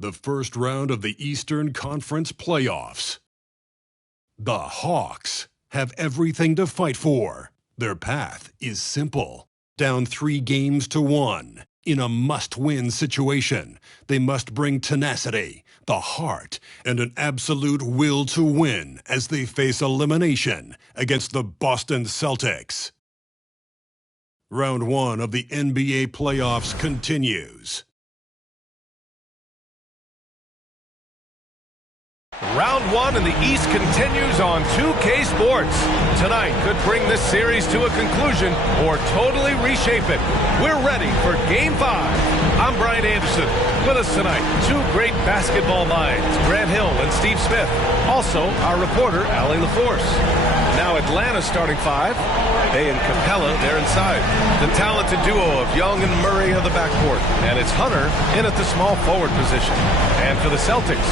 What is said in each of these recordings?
the first round of the Eastern Conference playoffs. The Hawks have everything to fight for. Their path is simple. Down 3-1 in a must-win situation, they must bring tenacity, the heart, and an absolute will to win as they face elimination against the Boston Celtics. Round 1 of the NBA playoffs continues. Round 1 in the East continues on 2K Sports. Tonight could bring this series to a conclusion or totally reshape it. We're ready for Game 5. I'm Brian Anderson. With us tonight, two great basketball minds, Grant Hill and Steve Smith. Also, our reporter, Allie LaForce. Now Atlanta's starting 5. Bay and Capella, they're inside. The talented duo of Young and Murray of the backcourt. And it's Hunter in at the small forward position. And for the Celtics,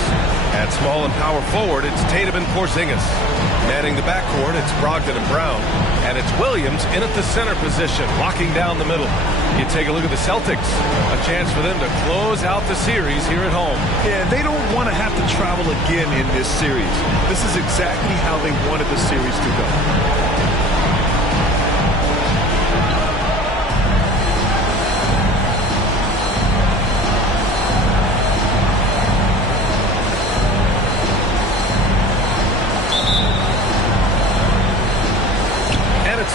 at small and power forward, it's Tatum and Porzingis. Manning the backcourt, it's Brogdon and Brown. And it's Williams in at the center position, locking down the middle. You take a look at the Celtics. A chance for them to close out the series here at home. Yeah, they don't want to have to travel again in this series. This is exactly how they wanted the series to go.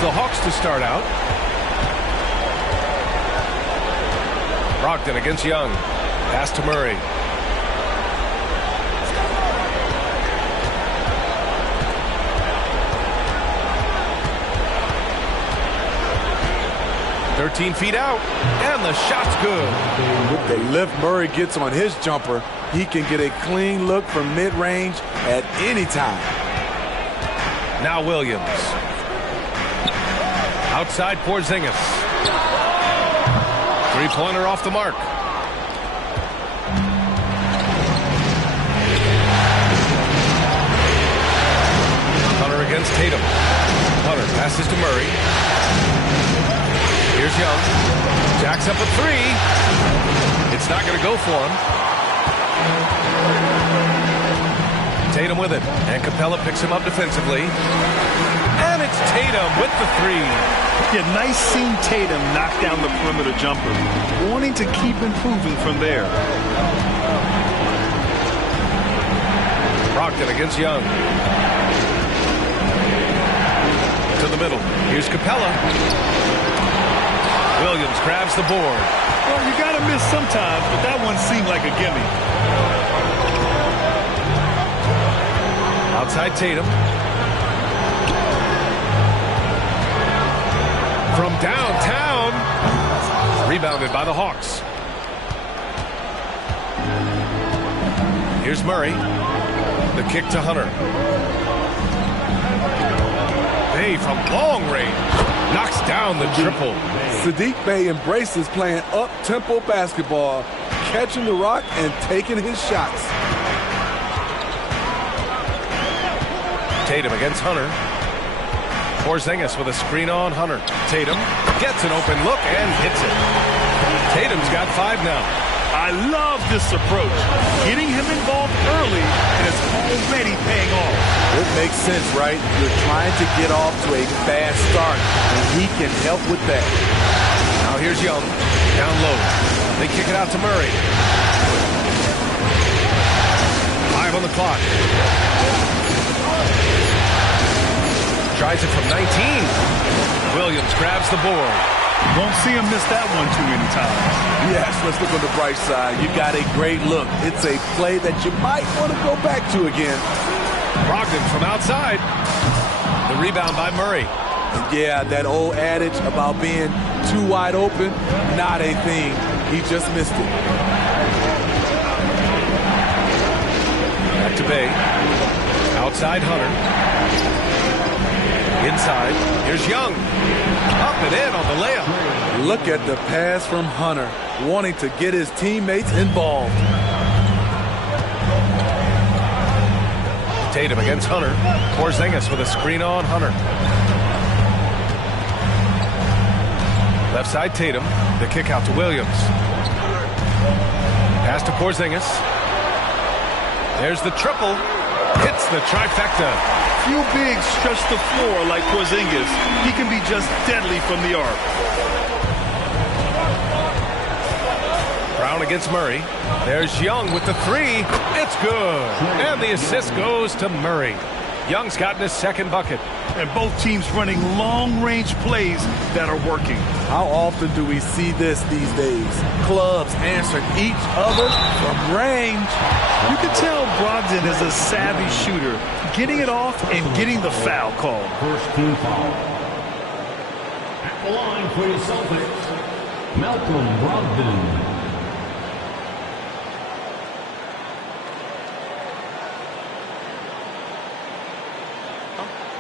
The Hawks to start out. Brogdon against Young. Pass to Murray. "13 feet out, and the shot's good." With the lift Murray gets on his jumper, he can get a clean look from mid-range at any time. Now Williams. Outside Porzingis. Three-pointer off the mark. Hunter against Tatum. Hunter passes to Murray. Here's Young. Jacks up a 3. It's not going to go for him. Tatum with it. And Capella picks him up defensively. And it's Tatum with the 3. Yeah, nice seeing Tatum knock down the perimeter jumper. Wanting to keep improving from there. Brogdon against Young. To the middle. Here's Capella. Williams grabs the board. Well, you got to miss sometimes, but that one seemed like a gimme. Outside Tatum. From downtown. Rebounded by the Hawks. Here's Murray. The kick to Hunter. Bay from long range. Knocks down the triple. Saddiq Bey embraces playing up-tempo basketball, catching the rock and taking his shots. Tatum against Hunter. Porzingis with a screen on Hunter. Tatum gets an open look and hits it. Tatum's got 5 now. I love this approach. Getting him involved early, and it's already paying off. It makes sense, right? You're trying to get off to a fast start, and he can help with that. Now here's Young. Down low. They kick it out to Murray. 5 on the clock. Tries it from 19. Williams grabs the board. Won't see him miss that one too many times. Yes, let's look on the bright side. You got a great look. It's a play that you might want to go back to again. Brogdon from outside. The rebound by Murray. And yeah, that old adage about being too wide open, not a thing. He just missed it. Back to Bay. Outside Hunter. Inside, here's Young. Up and in on the layup. Look at the pass from Hunter, wanting to get his teammates involved. Tatum against Hunter. Porzingis with a screen on Hunter. Left side Tatum. The kick out to Williams. Pass to Porzingis. There's the triple. Hits the trifecta. Few bigs stretch the floor like Porzingis. He can be just deadly from the arc. Brown against Murray. There's Young with the three. It's good. And the assist goes to Murray. Young's gotten his second bucket. And both teams running long-range plays that are working. How often do we see this these days? Clubs answering each other from range. You can tell Brogdon is a savvy shooter, getting it off and getting the foul call. First team foul. At the line for the Celtics, Malcolm Brogdon.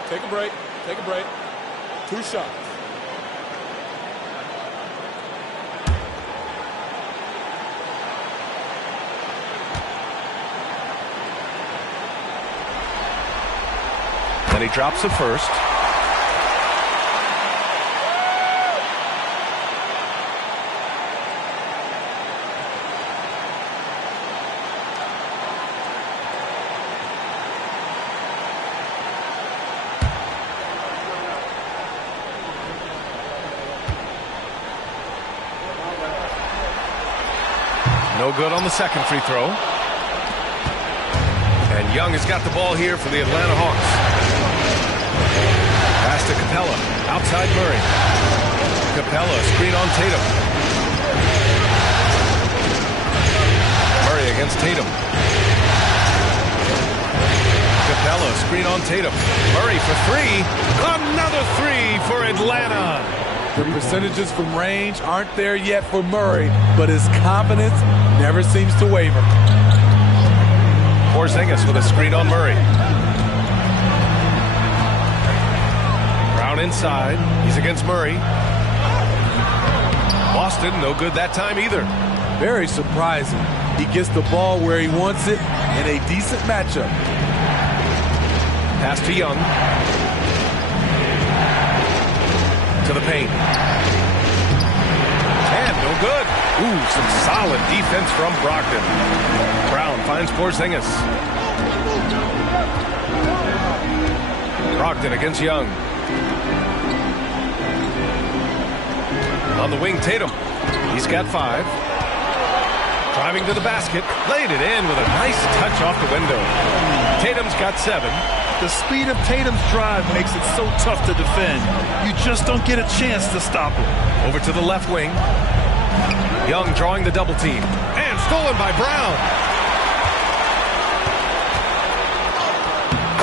Take a break. Take a break. 2 shots. And he drops the first. No good on the second free throw. And Young has got the ball here for the Atlanta Hawks. Pass to Capella. Outside Murray. Capella, screen on Tatum. Murray against Tatum. Capella, screen on Tatum. Murray for three. Another three for Atlanta. The percentages from range aren't there yet for Murray, but his confidence never seems to waver. Porzingis with a screen on Murray. Brown inside. He's against Murray. Boston, no good that time either. Very surprising. He gets the ball where he wants it in a decent matchup. Pass to Young. To the paint. And no good. Ooh, some solid defense from Brogdon. Brown finds Porzingis. Brogdon against Young. On the wing, Tatum. He's got 5. Driving to the basket. Laid it in with a nice touch off the window. Tatum's got 7. The speed of Tatum's drive makes it so tough to defend. You just don't get a chance to stop him. Over to the left wing. Young drawing the double team. And stolen by Brown.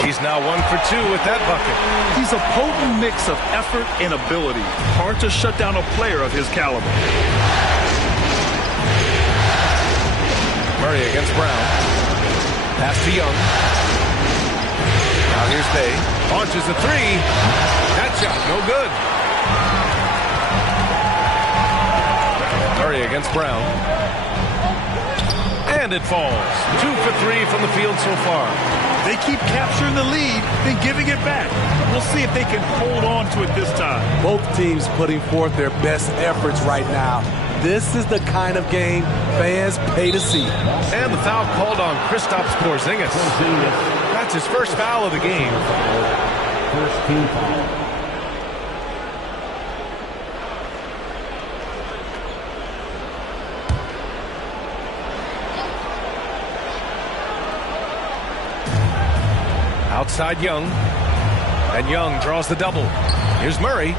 He's now 1 for 2 with that bucket. He's a potent mix of effort and ability. Hard to shut down a player of his caliber. Murray against Brown. Pass to Young. Now here's Bay. Launches a three. That shot, no good. Murray against Brown. And it falls. 2 for 3 from the field so far. They keep capturing the lead, then giving it back. We'll see if they can hold on to it this time. Both teams putting forth their best efforts right now. This is the kind of game fans pay to see. And the foul called on Kristaps Porzingis. That's his first foul of the game. First team foul. Outside Young. And Young draws the double. Here's Murray.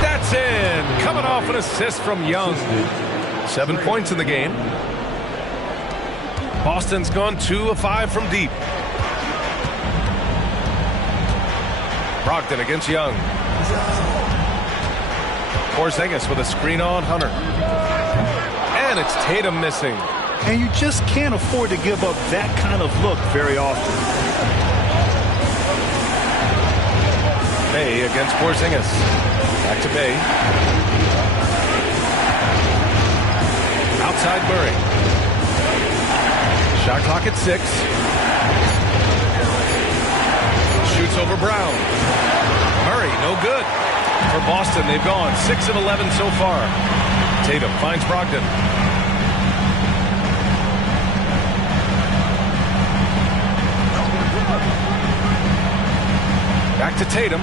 That's in. Coming off an assist from Young. 7 points in the game. Boston's gone 2 of 5 from deep. Brogdon against Young. Porzingis with a screen on Hunter. And it's Tatum missing. And you just can't afford to give up that kind of look very often. Bay against Porzingis. Back to Bay. Outside Murray. Shot clock at 6. Shoots over Brown. Murray, no good. For Boston, they've gone 6 of 11 so far. Tatum finds Brogdon. Back to Tatum.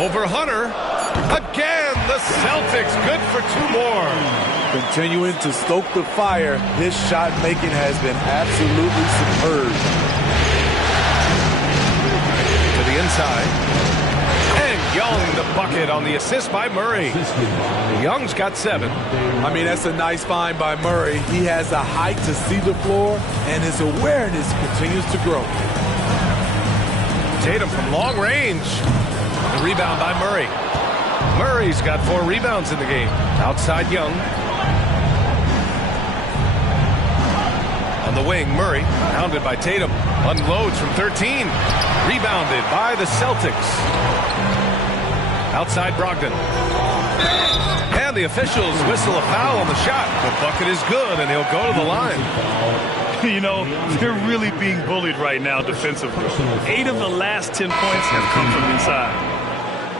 Over Hunter. Again, the Celtics good for 2 more. Continuing to stoke the fire, his shot making has been absolutely superb. To the inside. And Young the bucket on the assist by Murray. Young's got 7. I mean, that's a nice find by Murray. He has the height to see the floor, and his awareness continues to grow. Tatum from long range. The rebound by Murray. Murray's got 4 rebounds in the game. Outside Young. On the wing, Murray, pounded by Tatum. Unloads from 13. Rebounded by the Celtics. Outside Brogdon. And the officials whistle a foul on the shot. The bucket is good, and he'll go to the line. You know, they're really being bullied right now defensively. 8 of the last 10 points have come from inside.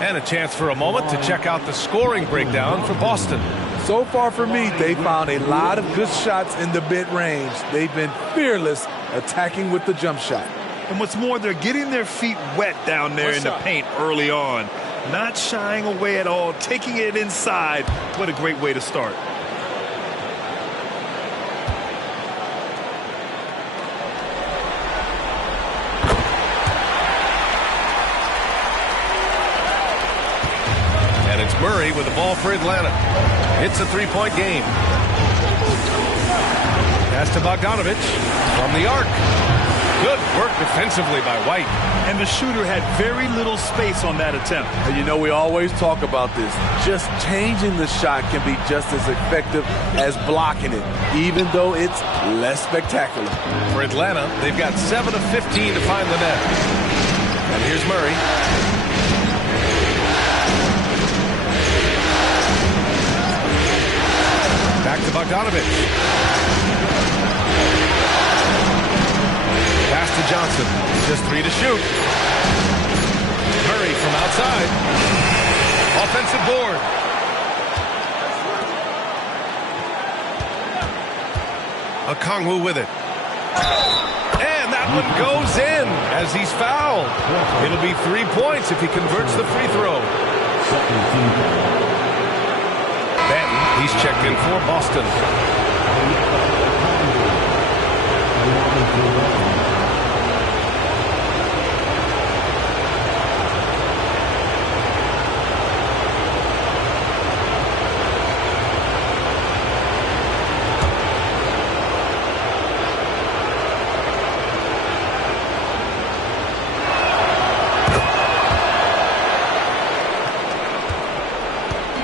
And a chance for a moment to check out the scoring breakdown for Boston. So far for me, they found a lot of good shots in the mid-range. They've been fearless attacking with the jump shot. And what's more, they're getting their feet wet down there in the paint early on. Not shying away at all, taking it inside. What a great way to start. And it's Murray with the ball for Atlanta. It's a 3-point game. Pass to Bogdanovich from the arc. Good work defensively by White. And the shooter had very little space on that attempt. And you know, we always talk about this. Just changing the shot can be just as effective as blocking it, even though it's less spectacular. For Atlanta, they've got 7 of 15 to find the net. And here's Murray. Back to Bogdanovich. Pass to Johnson. Just 3 to shoot. Murray from outside. Offensive board. Okongwu with it. And that one goes in as he's fouled. It'll be 3 points if he converts the free throw. Benton, he's checked in for Boston.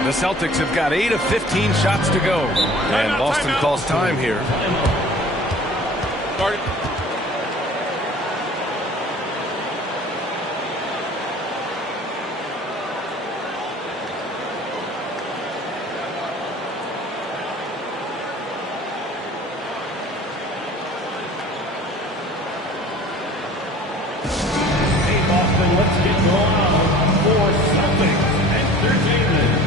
The Celtics have got 8 of 15 shots to go. And Boston calls time here. Hey, Boston, let's get going on for Celtics Entertainment.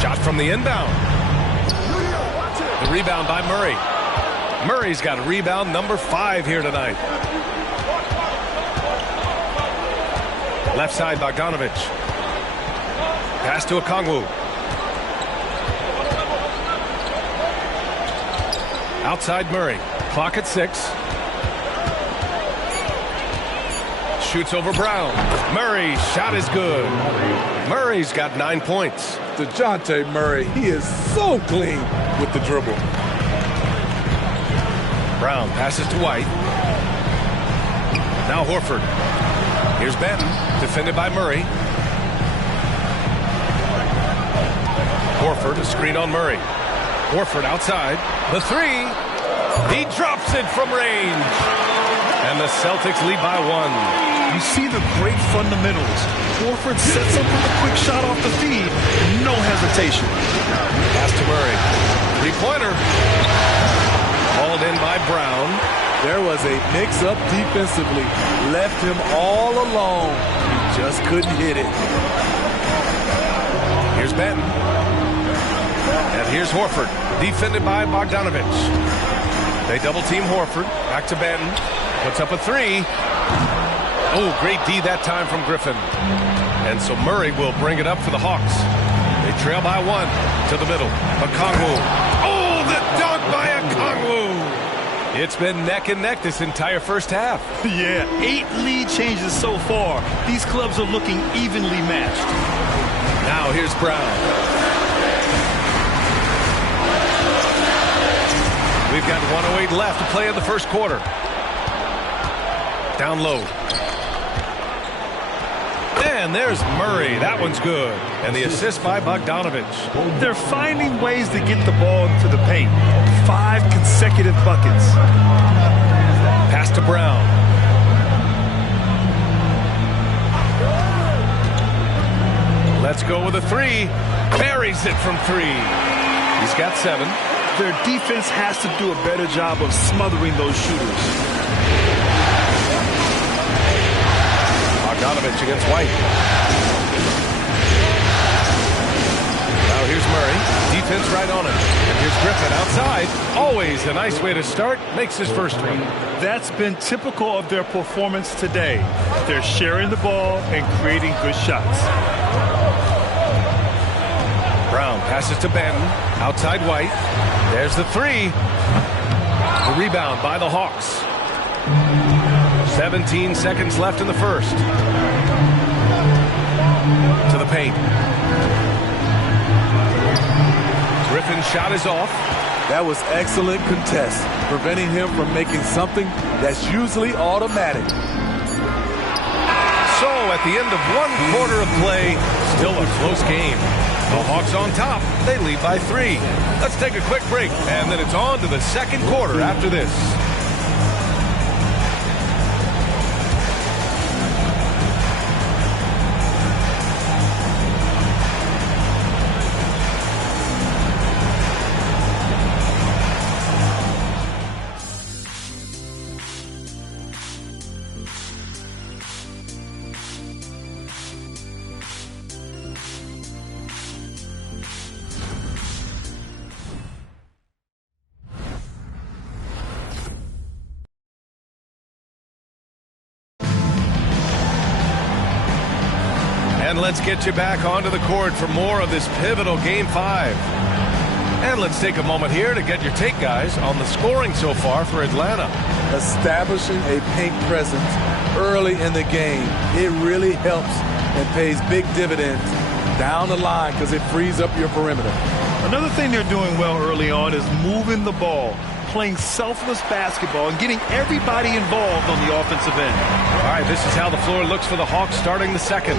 Shot from the inbound. The rebound by Murray. Murray's got a rebound number 5 here tonight. Left side, Bogdanovich. Pass to Okongwu. Outside Murray. Clock at 6. Shoots over Brown. Murray's shot is good. Murray's got 9 points. DeJounte Murray, he is so clean with the dribble. Brown passes to White. Now Horford. Here's Benton, defended by Murray. Horford, a screen on Murray. Horford outside. The 3. He drops it from range. And the Celtics lead by 1. You see the great fundamentals. Horford sets up with a quick shot off the feed. No hesitation. Pass to Murray. 3-pointer. Hauled in by Brown. There was a mix-up defensively. Left him all alone. He just couldn't hit it. Here's Benton. And here's Horford. Defended by Bogdanovich. They double-team Horford. Back to Benton. Puts up a 3. Oh, great D that time from Griffin. And so Murray will bring it up for the Hawks. They trail by 1 to the middle. Okongwu. Oh, the dunk by Okongwu. It's been neck and neck this entire first half. Yeah, 8 lead changes so far. These clubs are looking evenly matched. Now here's Brown. We've got 1:08 left to play in the first quarter. Down low. And there's Murray. That one's good. And the assist by Bogdanovich. They're finding ways to get the ball into the paint. 5 consecutive buckets. Pass to Brown. Let's go with a 3. Buries it from 3. He's got 7. Their defense has to do a better job of smothering those shooters. Bogdanovich against White. Now here's Murray. Defense right on him. And here's Griffin outside. Always a nice way to start. Makes his first one. That's been typical of their performance today. They're sharing the ball and creating good shots. Brown passes to Benton. Outside White. There's the 3. The rebound by the Hawks. 17 seconds left in the first. To the paint. Griffin's shot is off. That was excellent contest, preventing him from making something that's usually automatic. So at the end of 1 quarter of play, still a close game. The Hawks on top. They lead by 3. Let's take a quick break, and then it's on to the second quarter after this. And let's get you back onto the court for more of this pivotal Game 5. And let's take a moment here to get your take, guys, on the scoring so far for Atlanta. Establishing a paint presence early in the game, it really helps and pays big dividends down the line because it frees up your perimeter. Another thing they're doing well early on is moving the ball, playing selfless basketball, and getting everybody involved on the offensive end. All right, this is how the floor looks for the Hawks starting the second.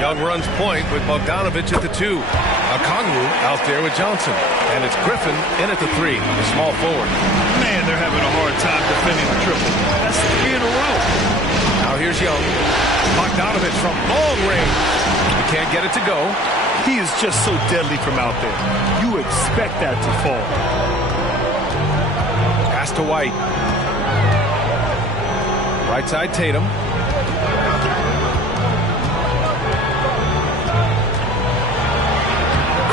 Young runs point with Bogdanovich at the 2. Okongwu out there with Johnson. And it's Griffin in at the 3, the small forward. Man, they're having a hard time defending the triple. That's 3 in a row. Now here's Young. Bogdanovich from long range. He can't get it to go. He is just so deadly from out there. You expect that to fall. Pass to White. Right side Tatum.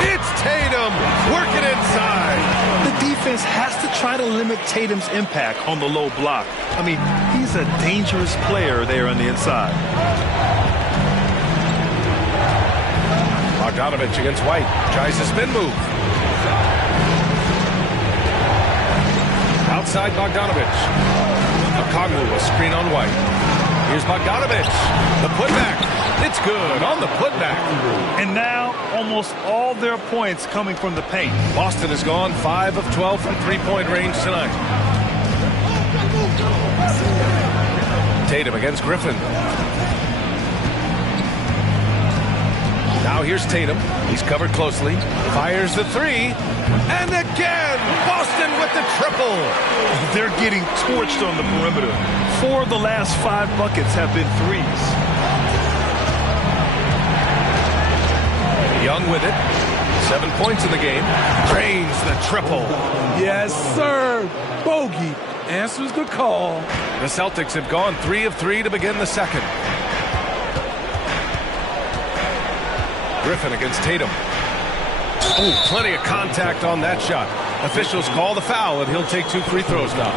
It's Tatum! defense has to try to limit Tatum's impact on the low block. I mean, he's a dangerous player there on the inside. Bogdanovich against White. Tries a spin move. Outside Bogdanovich. Okongwu, a screen on White. Here's Bogdanovich. The putback. It's good on the putback. And now almost all their points coming from the paint. Boston has gone 5 of 12 from three-point range tonight. Tatum against Griffin. Now here's Tatum. He's covered closely. Fires the three. And again, Boston with the triple. They're getting torched on the perimeter. 4 of the last 5 buckets have been threes. Young with it. 7 points in the game. Drains the triple. Yes, sir. Bogey answers the call. The Celtics have gone 3 of 3 to begin the second. Griffin against Tatum. Oh, plenty of contact on that shot. Officials call the foul, and he'll take 2 free throws now.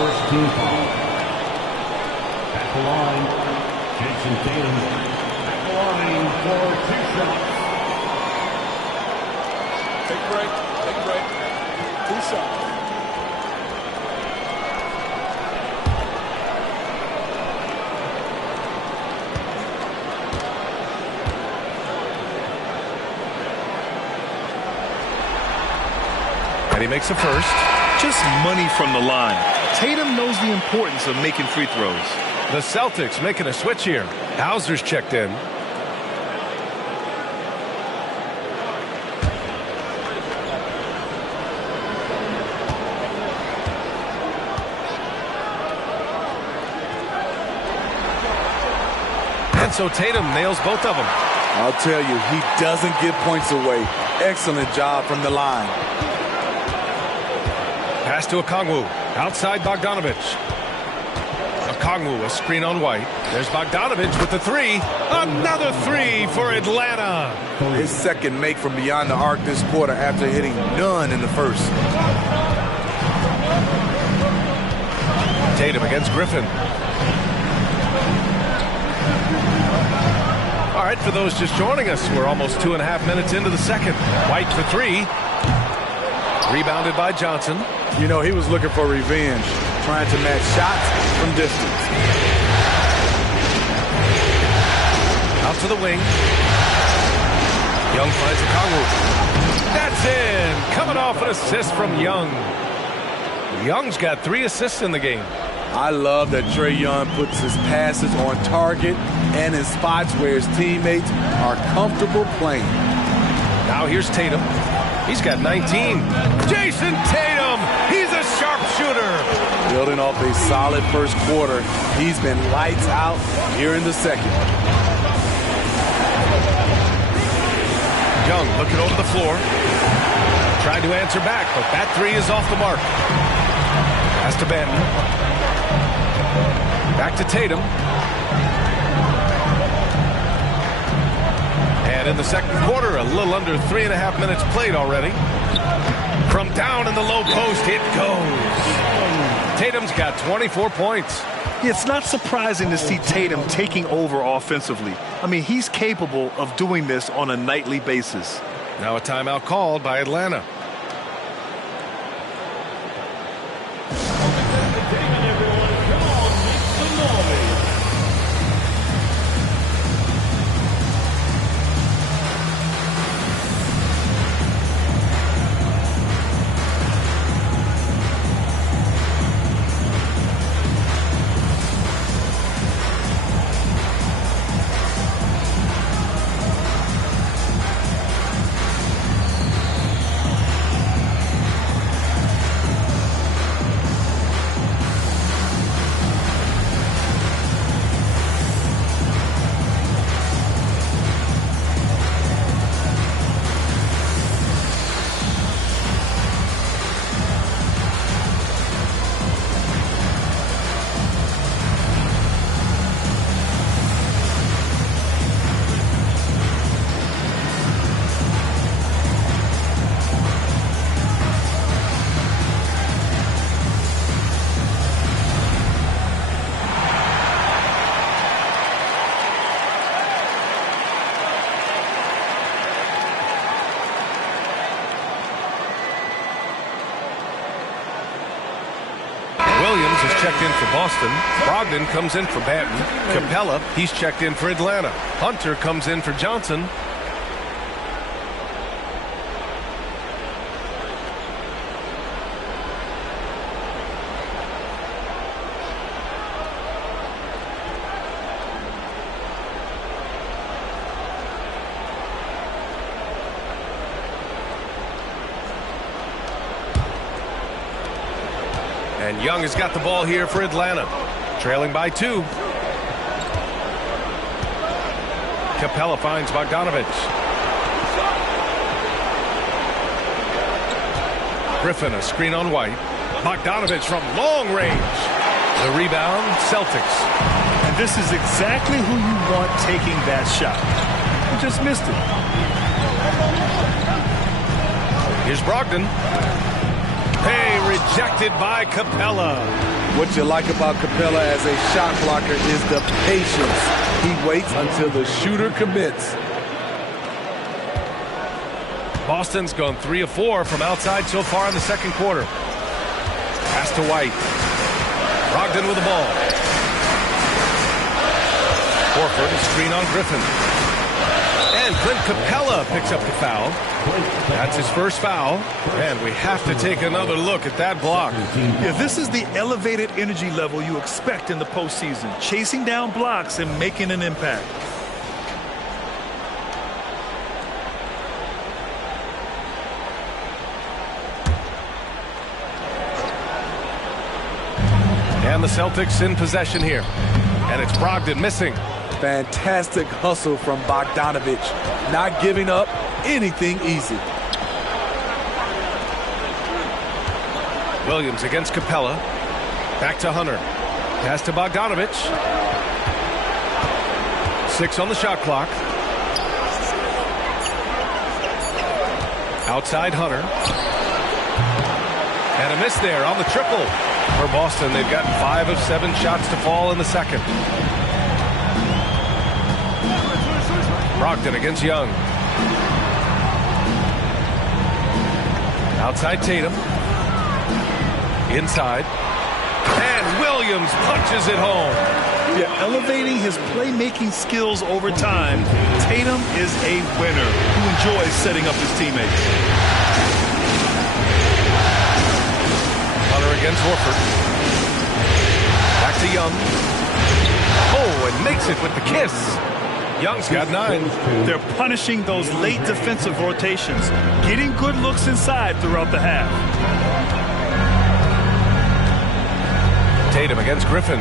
First team foul. At the line, Jason Tatum. At the line for 2 shots. Take a break. 2 shots. And he makes a first. Just money from the line. Tatum knows the importance of making free throws. The Celtics making a switch here. Hauser's checked in. And so Tatum nails both of them. I'll tell you, he doesn't give points away. Excellent job from the line. Pass to Okongwu. Outside Bogdanovich. Okongwu, a screen on White. There's Bogdanovich with the three. Another three for Atlanta. His second make from beyond the arc this quarter after hitting none in the first. Tatum against Griffin. All right, for those just joining us, we're almost 2.5 minutes into the second. White for three. Rebounded by Johnson. You know, he was looking for revenge, trying to match shots from distance. Out to the wing. Young finds Okongwu. That's in. Coming off an assist from Young. Young's got 3 assists in the game. I love that Trae Young puts his passes on target and in spots where his teammates are comfortable playing. Now here's Tatum. He's got 19. Jason Tatum, he's a sharpshooter. Building off a solid first quarter, he's been lights out here in the second. Young looking over the floor. Tried to answer back, but that three is off the mark. Pass to Banton. Back to Tatum. And in the second quarter, a little under 3.5 minutes played already. From down in the low post, it goes. Tatum's got 24 points. It's not surprising to see Tatum taking over offensively. I mean, he's capable of doing this on a nightly basis. Now a timeout called by Atlanta. checked in for Boston. Brogdon comes in for Banton. Capella, he's checked in for Atlanta. Hunter comes in for Johnson. And Young has got the ball here for Atlanta. Trailing by 2. Capella finds Bogdanovich. Griffin, a screen on White. Bogdanovich from long range. The rebound, Celtics. And this is exactly who you want taking that shot. You just missed it. Here's Brogdon. Hey, rejected by Capella. What you like about Capella as a shot blocker is the patience. He waits until the shooter commits. Boston's gone 3 of 4 from outside so far in the second quarter. Pass to White. Brogdon with the ball. Horford, a screen on Griffin. And Clint Capella picks up the foul. That's his first foul. And we have to take another look at that block. Yeah, this is the elevated energy level you expect in the postseason. Chasing down blocks and making an impact. And the Celtics in possession here. And it's Brogdon missing. Fantastic hustle from Bogdanovich. Not giving up anything easy. Williams against Capella. Back to Hunter. Pass to Bogdanovich. 6 on the shot clock. Outside Hunter. And a miss there on the triple. For Boston, they've gotten 5 of 7 shots to fall in the second. Brogdon against Young. Outside Tatum. Inside. And Williams punches it home. Yeah, elevating his playmaking skills over time, Tatum is a winner who enjoys setting up his teammates. Hunter against Horford. Back to Young. Oh, and makes it with the kiss. Young's got 9. They're punishing those late defensive rotations, getting good looks inside throughout the half. Tatum against Griffin.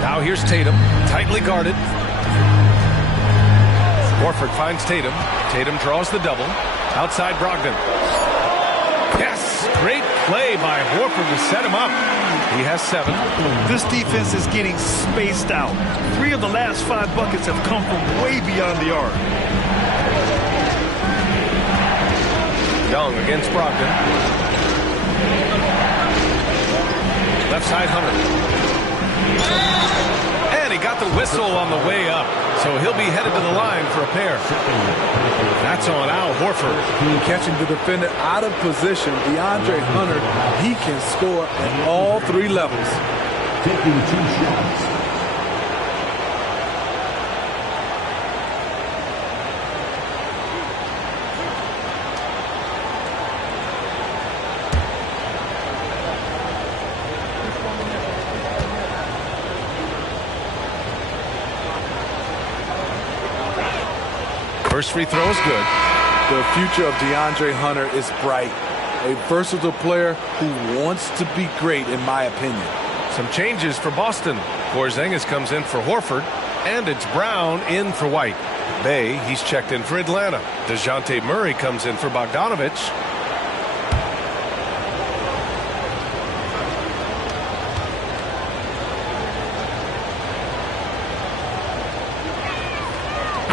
Now here's Tatum, tightly guarded. Horford finds Tatum. Tatum draws the double. Outside Brogdon. Yes, great play by Horford to set him up. He has 7. This defense is getting spaced out. 3 of the last 5 buckets have come from way beyond the arc. Young against Brogdon. Left side Hunter. And he got the whistle on the way up. So he'll be headed to the line for a pair. That's on Al Horford. Catching the defender out of position, DeAndre Hunter, he can score at all 3 levels. Taking 2 shots. First free throw is good. The future of DeAndre Hunter is bright. A versatile player who wants to be great, in my opinion. Some changes for Boston. Porzingis comes in for Horford, and it's Brown in for White. Bay, he's checked in for Atlanta. DeJounte Murray comes in for Bogdanovich.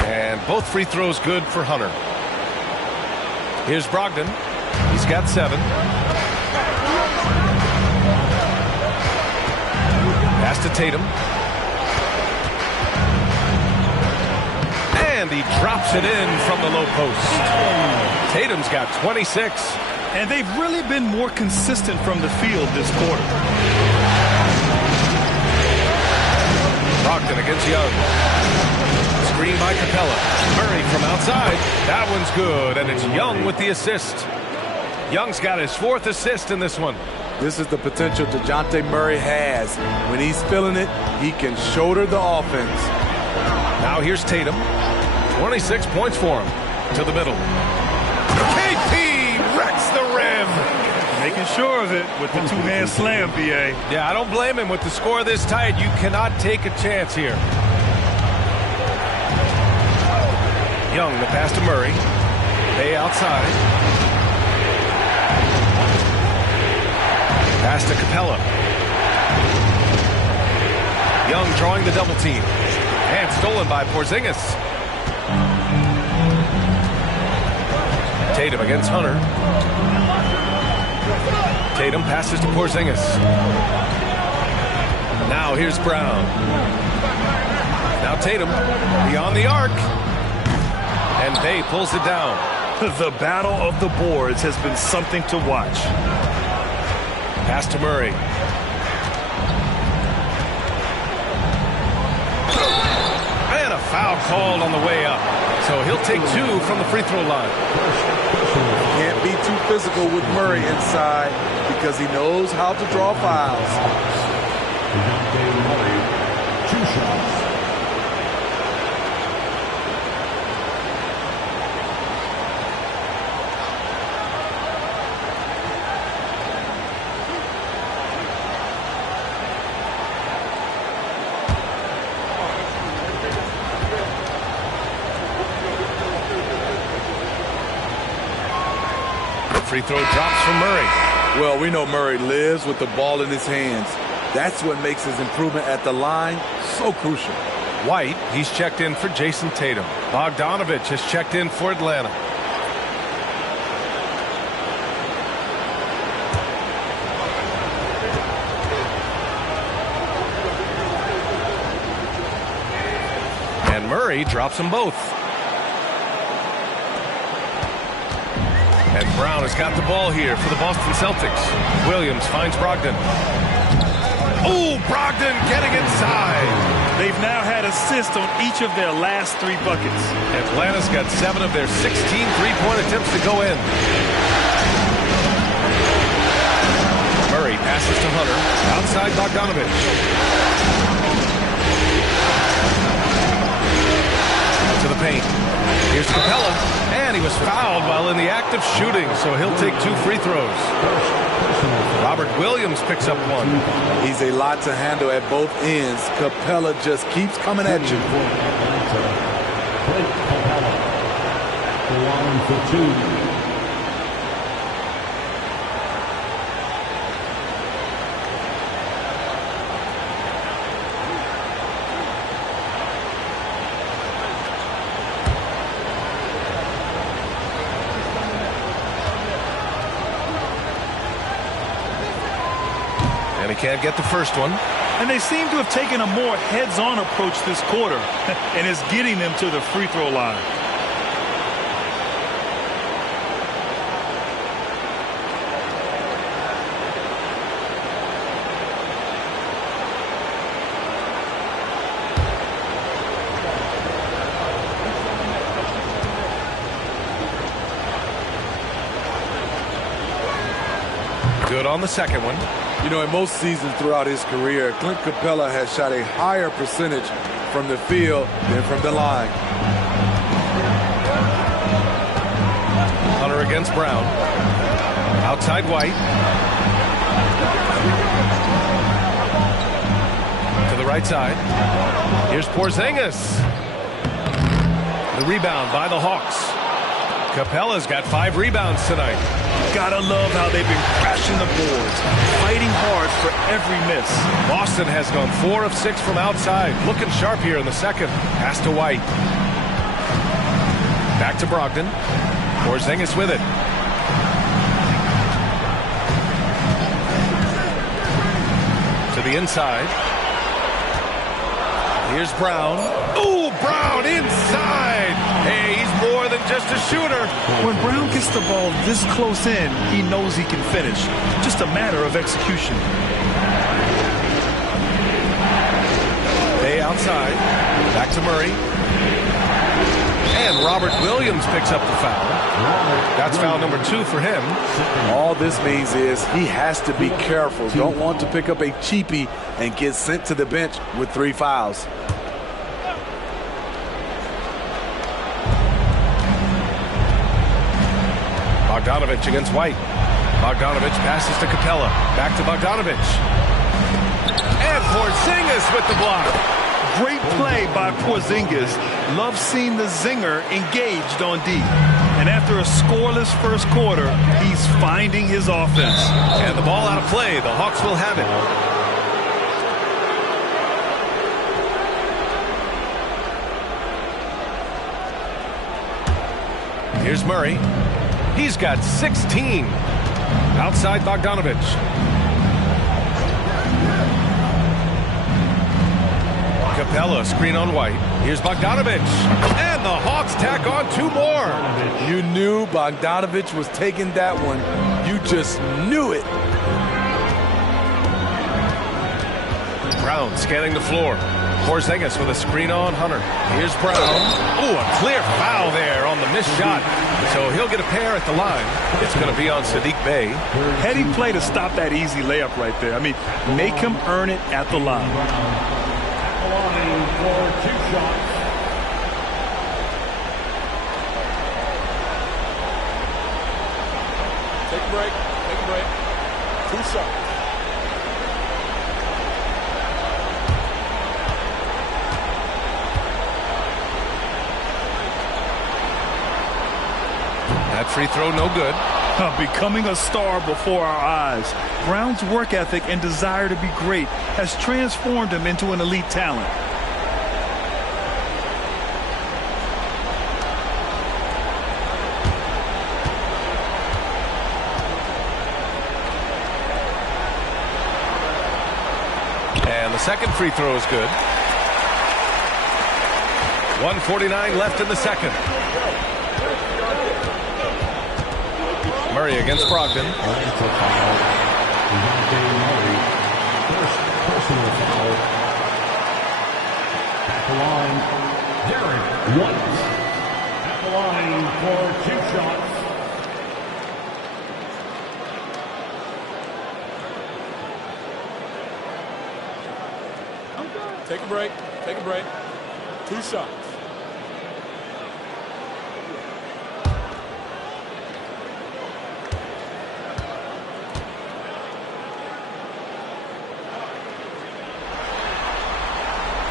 And both free throws good for Hunter. Here's Brogdon. He's got 7. Pass to Tatum. And he drops it in from the low post. Tatum's got 26. And they've really been more consistent from the field this quarter. Brogdon against Young. Screen by Capella. Murray from outside. That one's good, and it's Young with the assist. Young's got his 4th assist in this one. This is the potential DeJounte Murray has. When he's feeling it, he can shoulder the offense. Now here's Tatum. 26 points for him. To the middle. KP wrecks the rim. Making sure of it with the two-hand slam, B.A. Yeah, I don't blame him. With the score this tight, you cannot take a chance here. Young, the pass to Murray. Bay outside. Pass to Capella. Young drawing the double team. And stolen by Porzingis. Tatum against Hunter. Tatum passes to Porzingis. Now here's Brown. Now Tatum beyond the arc. And Bay pulls it down. The battle of the boards has been something to watch. Pass to Murray. And a foul called on the way up. So he'll take 2 from the free throw line. Can't be too physical with Murray inside because he knows how to draw fouls. Murray, 2 shots. Free throw drops from Murray. Well, we know Murray lives with the ball in his hands. That's what makes his improvement at the line so crucial. White, he's checked in for Jason Tatum. Bogdanovich has checked in for Atlanta. And Murray drops them both. And Brown has got the ball here for the Boston Celtics. Williams finds Brogdon. Oh, Brogdon getting inside. They've now had assists on each of their last 3 buckets. Atlanta's got 7 of their 16 three-point attempts to go in. Murray passes to Hunter. Outside Bogdanovich. To the paint. Here's Capella. And he was fouled while in the act of shooting, so he'll take 2 free throws. Robert Williams picks up 1. He's a lot to handle at both ends. Capella just keeps coming at you. Capella, the line for 2. And he can't get the first one. And they seem to have taken a more heads-on approach this quarter, and it's getting them to the free throw line. Good on the second one. You know, in most seasons throughout his career, Clint Capella has shot a higher percentage from the field than from the line. Hunter against Brown. Outside White. To the right side. Here's Porzingis. The rebound by the Hawks. Capella's got 5 rebounds tonight. Gotta love how they've been crashing the boards, fighting hard for every miss. Boston has gone 4 of 6 from outside. Looking sharp here in the second. Pass to White. Back to Brogdon. Porzingis with it. To the inside. Here's Brown. Ooh, Brown inside. Hey, he's more than just just a shooter. When Brown gets the ball this close in, he knows he can finish. Just a matter of execution. Bay outside. Back to Murray. And Robert Williams picks up the foul. That's foul number 2 for him. All this means is he has to be careful. Don't want to pick up a cheapie and get sent to the bench with 3 fouls. Bogdanovich against White. Bogdanovich passes to Capella. Back to Bogdanovich. And Porzingis with the block. Great play by Porzingis. Love seeing the zinger engaged on D. And after a scoreless first quarter, he's finding his offense. And the ball out of play. The Hawks will have it. Here's Murray. He's got 16. Outside Bogdanovich. Capella, screen on White. Here's Bogdanovich. And the Hawks tack on 2 more. You knew Bogdanovich was taking that one. You just knew it. Brown scanning the floor. Porzingis with a screen on Hunter. Here's Brown. Oh, a clear foul there on the missed shot. So he'll get a pair at the line. It's going to be on Saddiq Bey. Heady play to stop that easy layup right there. I mean, make him earn it at the line. For 2 shots. Take a break. Take a break. 2 shots. That free throw no good. Becoming a star before our eyes. Brown's work ethic and desire to be great has transformed him into an elite talent. And the second free throw is good. 1:49 left in the second. Murray against Brogdon. First personal foul. At the line, Derek White. At the line for 2 shots. Take a break. Take a break. 2 shots.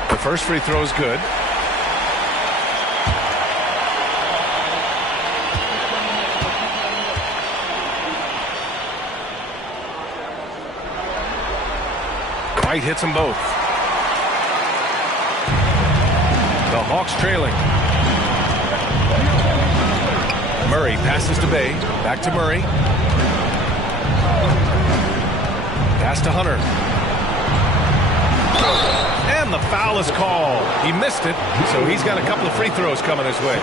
The first free throw is good. White hits them both. The Hawks trailing. Murray passes to Bey. Back to Murray. Pass to Hunter. And the foul is called. He missed it, so he's got a couple of free throws coming his way.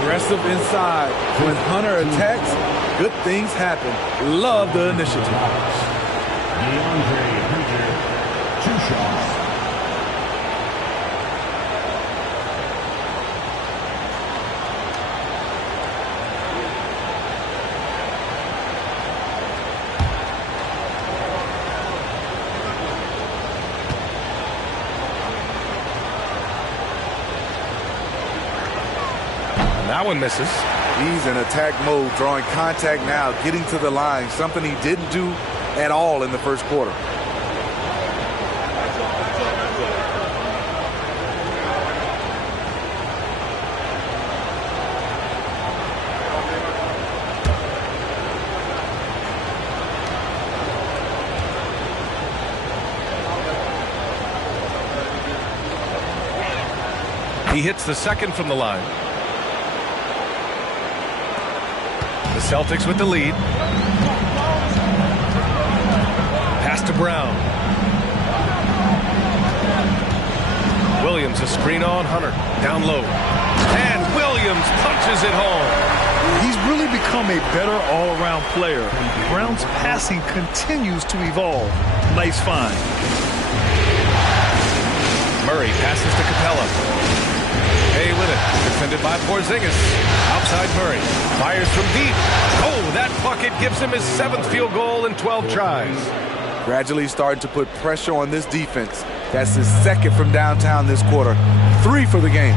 Aggressive inside. When Hunter attacks, good things happen. Love the initiative. DeAndre Hunter, 2 shots. That one misses. He's in attack mode, drawing contact now, getting to the line, something he didn't do at all in the first quarter. He hits the second from the line. The Celtics with the lead. Pass to Brown. Williams a screen on Hunter. Down low. And Williams punches it home. He's really become a better all-around player. Brown's passing continues to evolve. Nice find. Murray passes to Capella. Hay with it. Defended by Porzingis. Outside Murray. Fires from deep. Oh, that bucket gives him his 7th field goal in 12 tries. Gradually starting to put pressure on this defense. That's his 2nd from downtown this quarter. 3 for the game.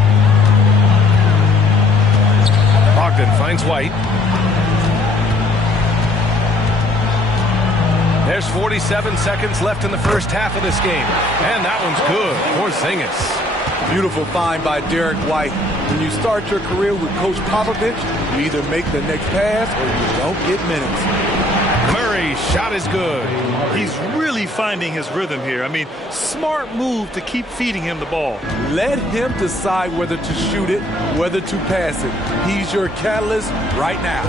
Brogdon finds White. There's 47 seconds left in the first half of this game. And that one's good. Porzingis. Beautiful find by Derek White. When you start your career with Coach Popovich, you either make the next pass or you don't get minutes. Murray's shot is good. He's really finding his rhythm here. I mean, smart move to keep feeding him the ball. Let him decide whether to shoot it, whether to pass it. He's your catalyst right now.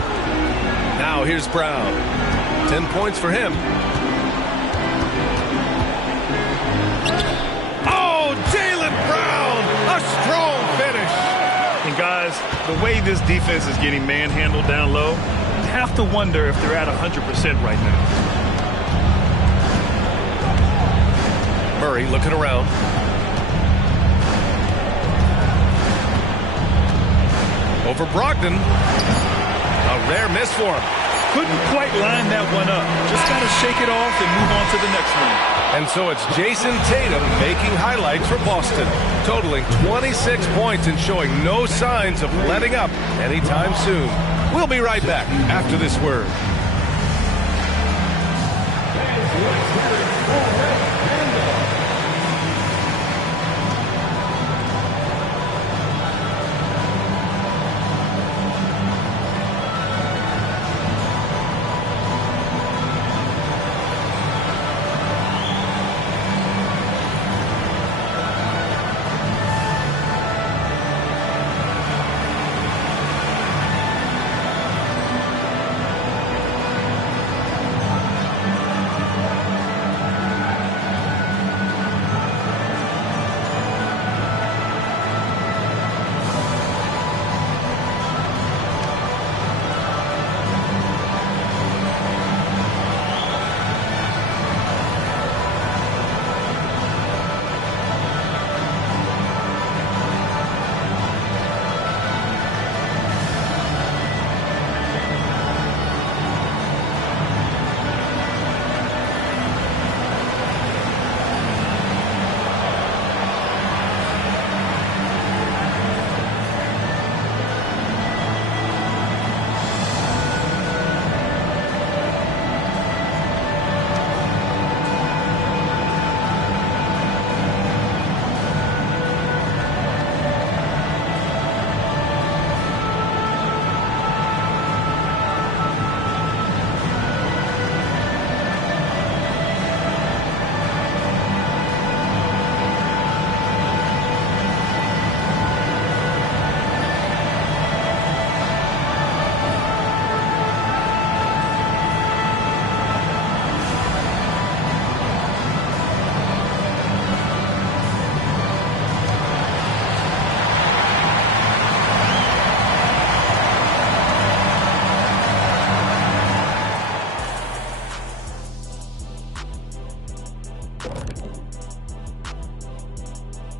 Now here's Brown. 10 points for him. Oh, Jaylen Brown! A strong finish. And guys, the way this defense is getting manhandled down low, you have to wonder if they're at 100% right now. Murray looking around. Over Brogdon. A rare miss for him. Couldn't quite line that one up. Just got to shake it off and move on to the next one. And so it's Jason Tatum making highlights for Boston, totaling 26 points and showing no signs of letting up anytime soon. We'll be right back after this word.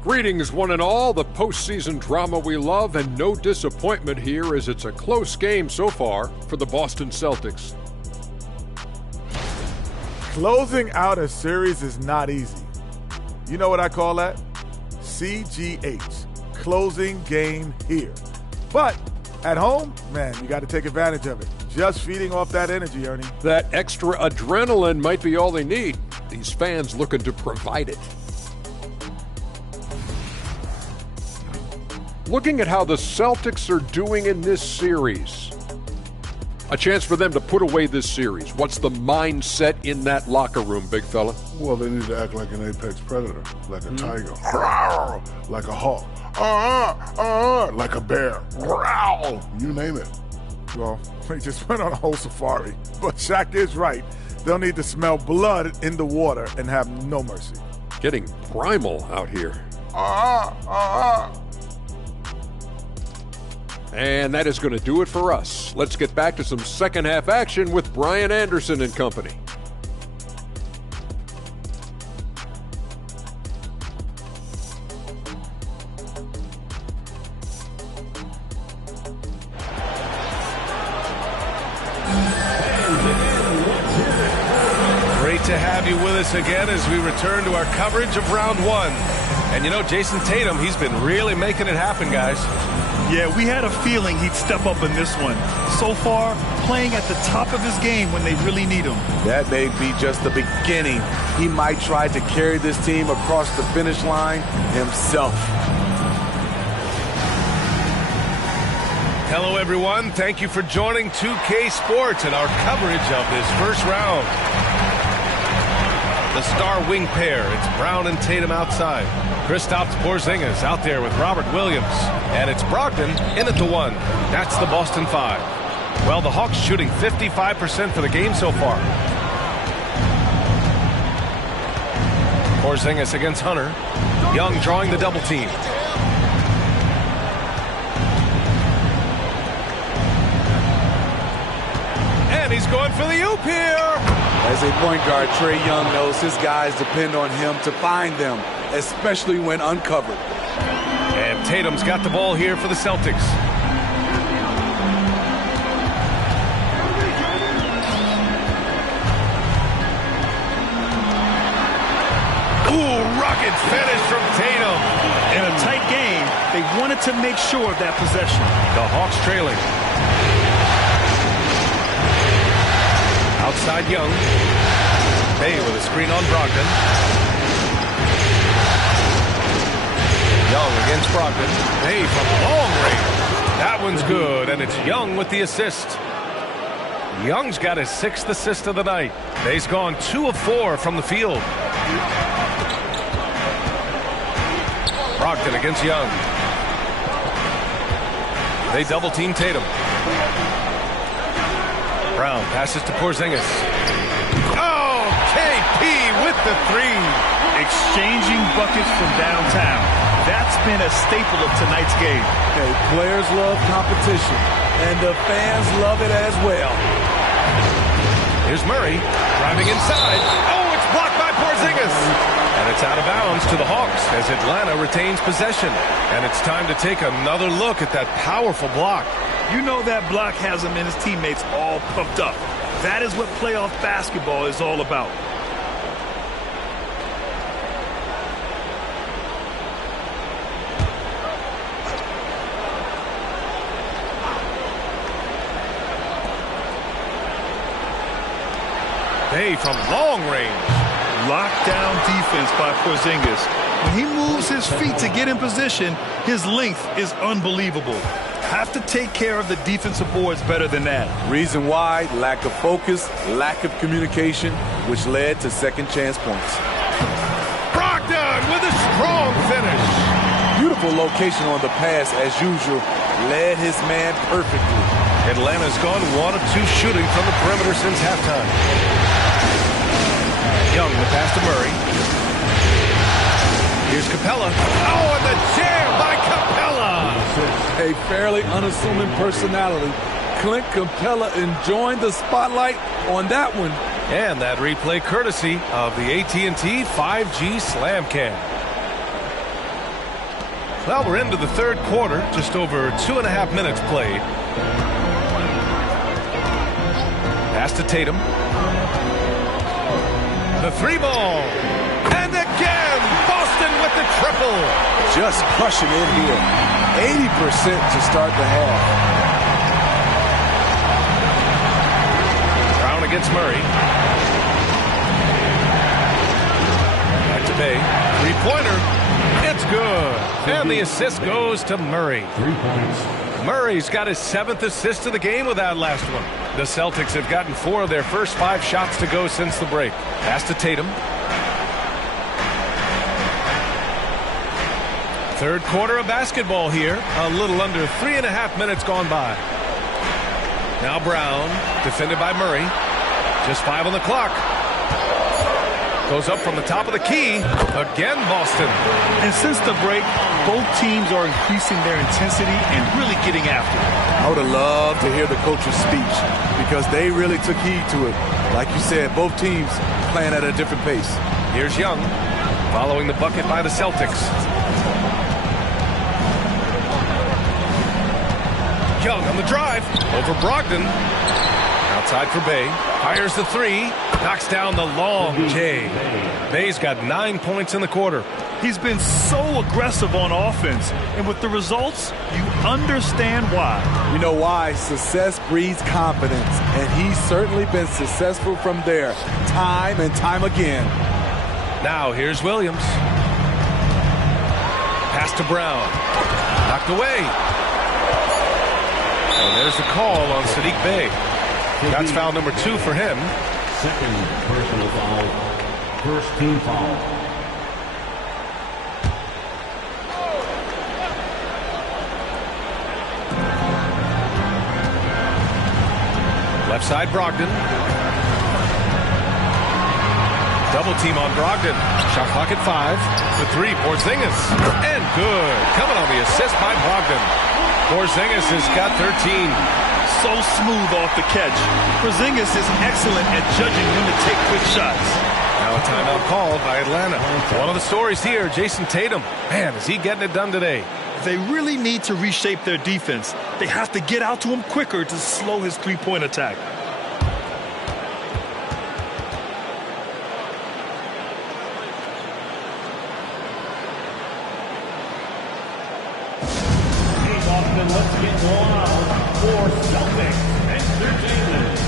Greetings, one and all. The postseason drama we love, and no disappointment here as it's a close game so far for the Boston Celtics. Closing out a series is not easy. You know what I call that? CGH, closing game here. But at home, man, you got to take advantage of it. Just feeding off that energy, Ernie. That extra adrenaline might be all they need. These fans looking to provide it. Looking at how the Celtics are doing in this series, a chance for them to put away this series. What's the mindset in that locker room, big fella? Well, they need to act like an apex predator, like a tiger, like a hawk, like a bear, you name it. Well, they just went on a whole safari. But Shaq is right. They'll need to smell blood in the water and have no mercy. Getting primal out here. And that is going to do it for us. Let's get back to some second half action with Brian Anderson and company. Great to have you with us again as we return to our coverage of round one. And you know, Jason Tatum, he's been really making it happen, guys. Yeah, we had a feeling he'd step up in this one. So far, playing at the top of his game when they really need him. That may be just the beginning. He might try to carry this team across the finish line himself. Hello, everyone. Thank you for joining 2K Sports and our coverage of this first round. The star wing pair, it's Brown and Tatum outside. Kristaps Porzingis out there with Robert Williams. And it's Brogdon in at the 1. That's the Boston 5. Well, the Hawks shooting 55% for the game so far. Porzingis against Hunter. Young drawing the double team. And he's going for the oop here. As a point guard, Trae Young knows his guys depend on him to find them, especially when uncovered. And Tatum's got the ball here for the Celtics. Ooh, rocket finish from Tatum. In a tight game, they wanted to make sure of that possession. The Hawks trailing. Outside Young. Bay with a screen on Brogdon. Young against Brogdon. Bay from long range. That one's good, and it's Young with the assist. Young's got his 6th assist of the night. Bay's gone 2 of 4 from the field. Brogdon against Young. They double team Tatum. Brown passes to Porzingis. Oh, KP with the 3. Exchanging buckets from downtown. That's been a staple of tonight's game. Hey, players love competition, and the fans love it as well. Here's Murray driving inside. Oh, it's blocked by Porzingis. And it's out of bounds to the Hawks as Atlanta retains possession. And it's time to take another look at that powerful block. You know that block has him and his teammates all pumped up. That is what playoff basketball is all about. Hey, from long range. Lockdown defense by Porzingis. When he moves his feet to get in position, his length is unbelievable. Have to take care of the defensive boards better than that. Reason why, lack of focus, lack of communication, which led to second chance points. Brogdon with a strong finish. Beautiful location on the pass as usual. Led his man perfectly. Atlanta's gone 1 of 2 shooting from the perimeter since halftime. Young the pass to Murray. Here's Capella. Oh, and the jam by Capella. A fairly unassuming personality. Clint Capella enjoying the spotlight on that one. And that replay courtesy of the AT&T 5G Slam Cam. Well, we're into the third quarter. Just over 2.5 minutes played. Pass to Tatum. The 3-ball. And again, Boston with the triple. Just crushing it here. 80% to start the half. Brown against Murray. Back to Bay. 3-pointer. It's good. And the assist goes to Murray. 3 points. Murray's got his 7th assist of the game with that last one. The Celtics have gotten 4 of their first 5 shots to go since the break. Pass to Tatum. Third quarter of basketball here. A little under 3.5 minutes gone by. Now Brown, defended by Murray. Just 5 on the clock. Goes up from the top of the key. Again, Boston. And since the break, both teams are increasing their intensity and really getting after it. I would have loved to hear the coach's speech because they really took heed to it. Like you said, both teams playing at a different pace. Here's Young, following the bucket by the Celtics. Young on the drive, over Brogdon. Outside for Bay, fires the three, knocks down the long J. Bay's got 9 points in the quarter. He's been so aggressive on offense, and with the results, you understand why. You know why? Success breeds confidence, and he's certainly been successful from there, time and time again. Now here's Williams. Pass to Brown. Knocked away. And there's the call on Sadiq Bey. That's foul number 2 for him. Second personal foul. First team foul. Left side, Brogdon. Double team on Brogdon. Shot clock at 5. The 3, Porzingis. And good. Coming on the assist by Brogdon. Porzingis has got 13. So smooth off the catch. Porzingis is excellent at judging when to take quick shots. Now a timeout called by Atlanta. One of the stories here, Jason Tatum. Man, is he getting it done today? They really need to reshape their defense. They have to get out to him quicker to slow his three-point attack. Hey, Boston, let's get wild for Celtics Entertainment.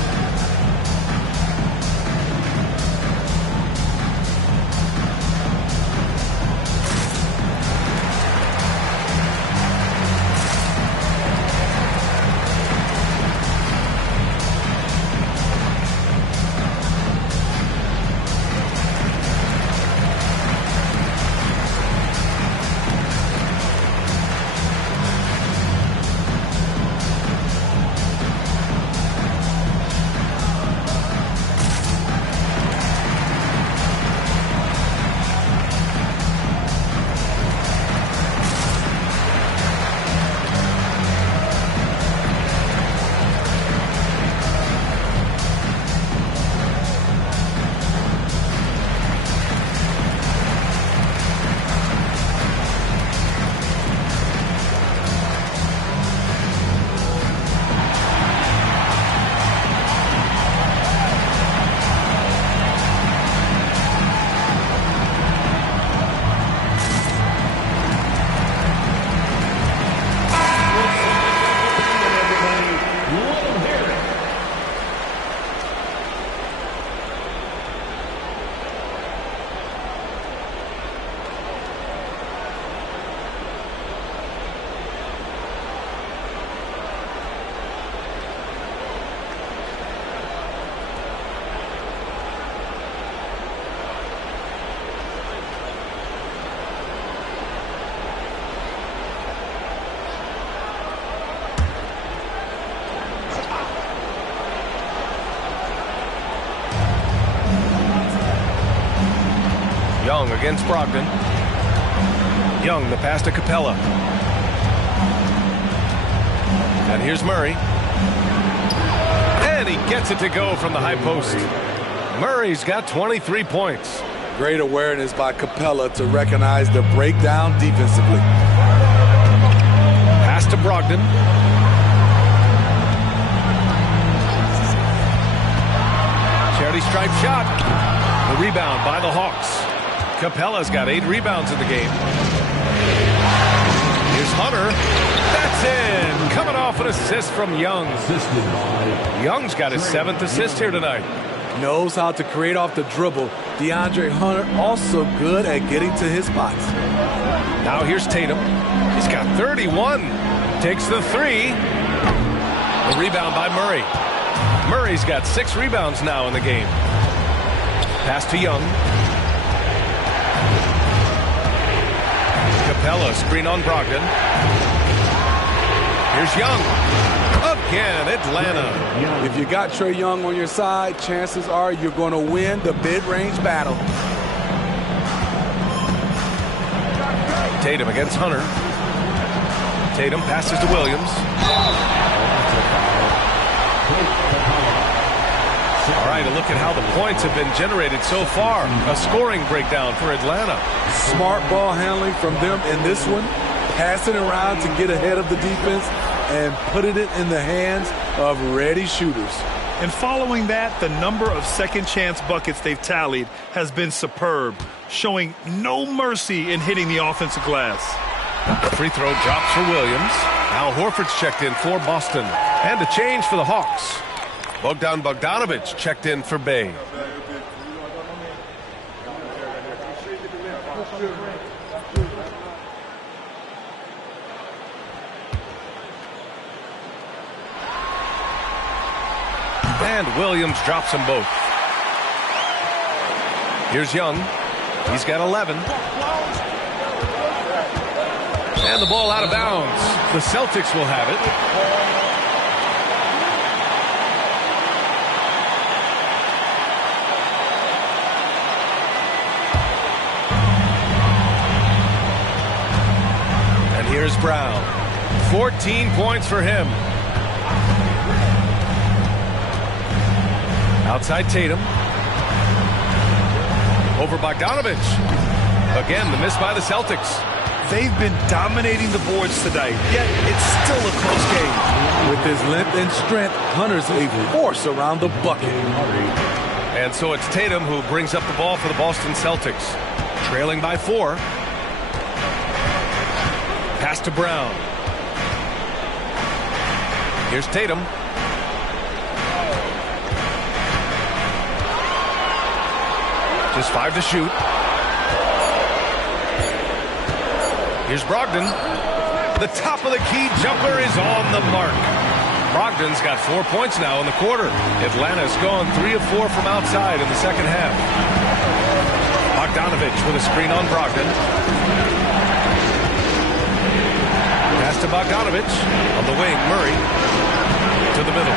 Young against Brogdon. Young, the pass to Capella. And here's Murray. And he gets it to go from the high post. Murray's got 23 points. Great awareness by Capella to recognize the breakdown defensively. Pass to Brogdon. Charity stripe shot. The rebound by the Hawks. Capella's got 8 rebounds in the game. Here's Hunter. That's in. Coming off an assist from Young. Young's got his 7th assist here tonight. Knows how to create off the dribble. DeAndre Hunter also good at getting to his spots. Now here's Tatum. He's got 31. Takes the 3. The rebound by Murray. Murray's got 6 rebounds now in the game. Pass to Young. Capella screen on Brogdon. Here's Young. again, Atlanta. If you got Trae Young on your side, chances are you're going to win the mid-range battle. Tatum against Hunter. Tatum passes to Williams. All right, a look at how the points have been generated so far. A scoring breakdown for Atlanta. Smart ball handling from them in this one. Passing around to get ahead of the defense and putting it in the hands of ready shooters. And following that, the number of second chance buckets they've tallied has been superb, showing no mercy in hitting the offensive glass. The free throw drops for Williams. Al Horford's checked in for Boston. And a change for the Hawks. Bogdan Bogdanović checked in for Bay. And Williams drops them both. Here's Young. He's got 11. And the ball out of bounds. The Celtics will have it. And here's Brown. 14 points for him. Outside Tatum. Over Bogdanović. Again, the miss by the Celtics. They've been dominating the boards tonight, yet it's still a close game. With his length and strength, Hunter's a force around the bucket. And so it's Tatum who brings up the ball for the Boston Celtics. Trailing by 4. Pass to Brown. Here's Tatum. Just 5 to shoot. Here's Brogdon. The top of the key jumper is on the mark. Brogdon's got 4 points now in the quarter. Atlanta's gone 3 of 4 from outside in the second half. Bogdanović with a screen on Brogdon. Pass to Bogdanović. On the wing, Murray. To the middle.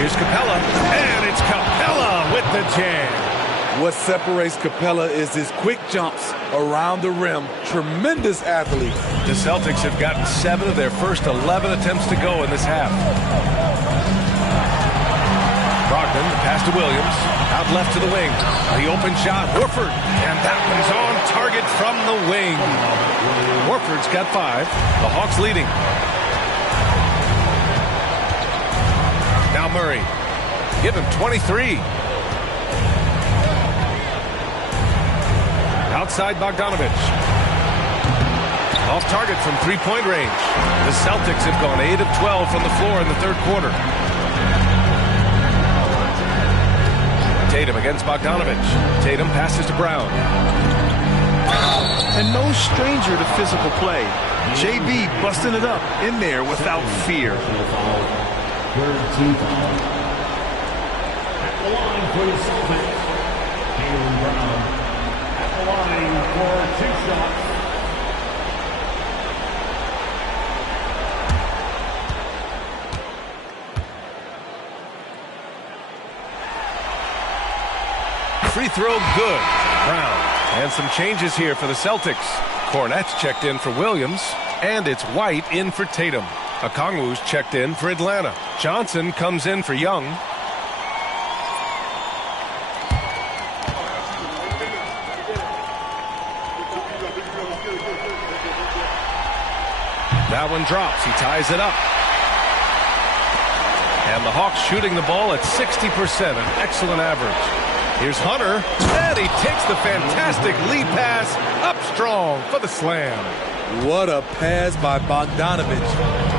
Here's Capella. And it's Capella with the jam. What separates Capella is his quick jumps around the rim. Tremendous athlete. The Celtics have gotten 7 of their first 11 attempts to go in this half. Brogdon, pass to Williams. Out left to the wing. The open shot, Horford. And that one's on target from the wing. Horford's got 5. The Hawks leading. Now Murray. Give him 23. Outside Bogdanović. Off target from three-point range. The Celtics have gone 8 of 12 from the floor in the third quarter. Tatum against Bogdanović. Tatum passes to Brown. And no stranger to physical play. JB busting it up in there without fear. Third team foul. At the line for the Celtics, Jaylen Brown. Line for 2 shots. Free throw good. Brown. And some changes here for the Celtics. Kornet's checked in for Williams. And it's White in for Tatum. Okongwu's checked in for Atlanta. Johnson comes in for Young. That one drops. He ties it up. And the Hawks shooting the ball at 60%, an excellent average. Here's Hunter, and he takes the fantastic lead pass up strong for the slam. What a pass by Bogdanović,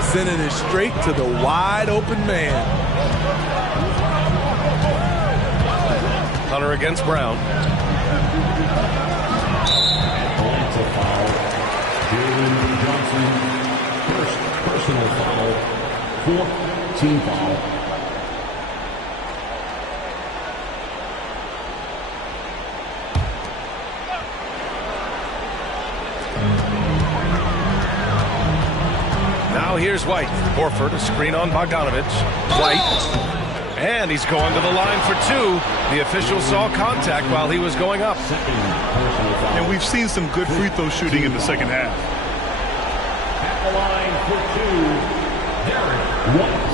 sending it straight to the wide open man. Hunter against Brown. That's a foul. Jalen Johnson. First personal foul, 4th team foul. Now here's White. Horford, a screen on Bogdanovich. White. And he's going to the line for two. The official saw contact while he was going up. And we've seen some good free throw shooting in the second half. At the line for two, Derek White.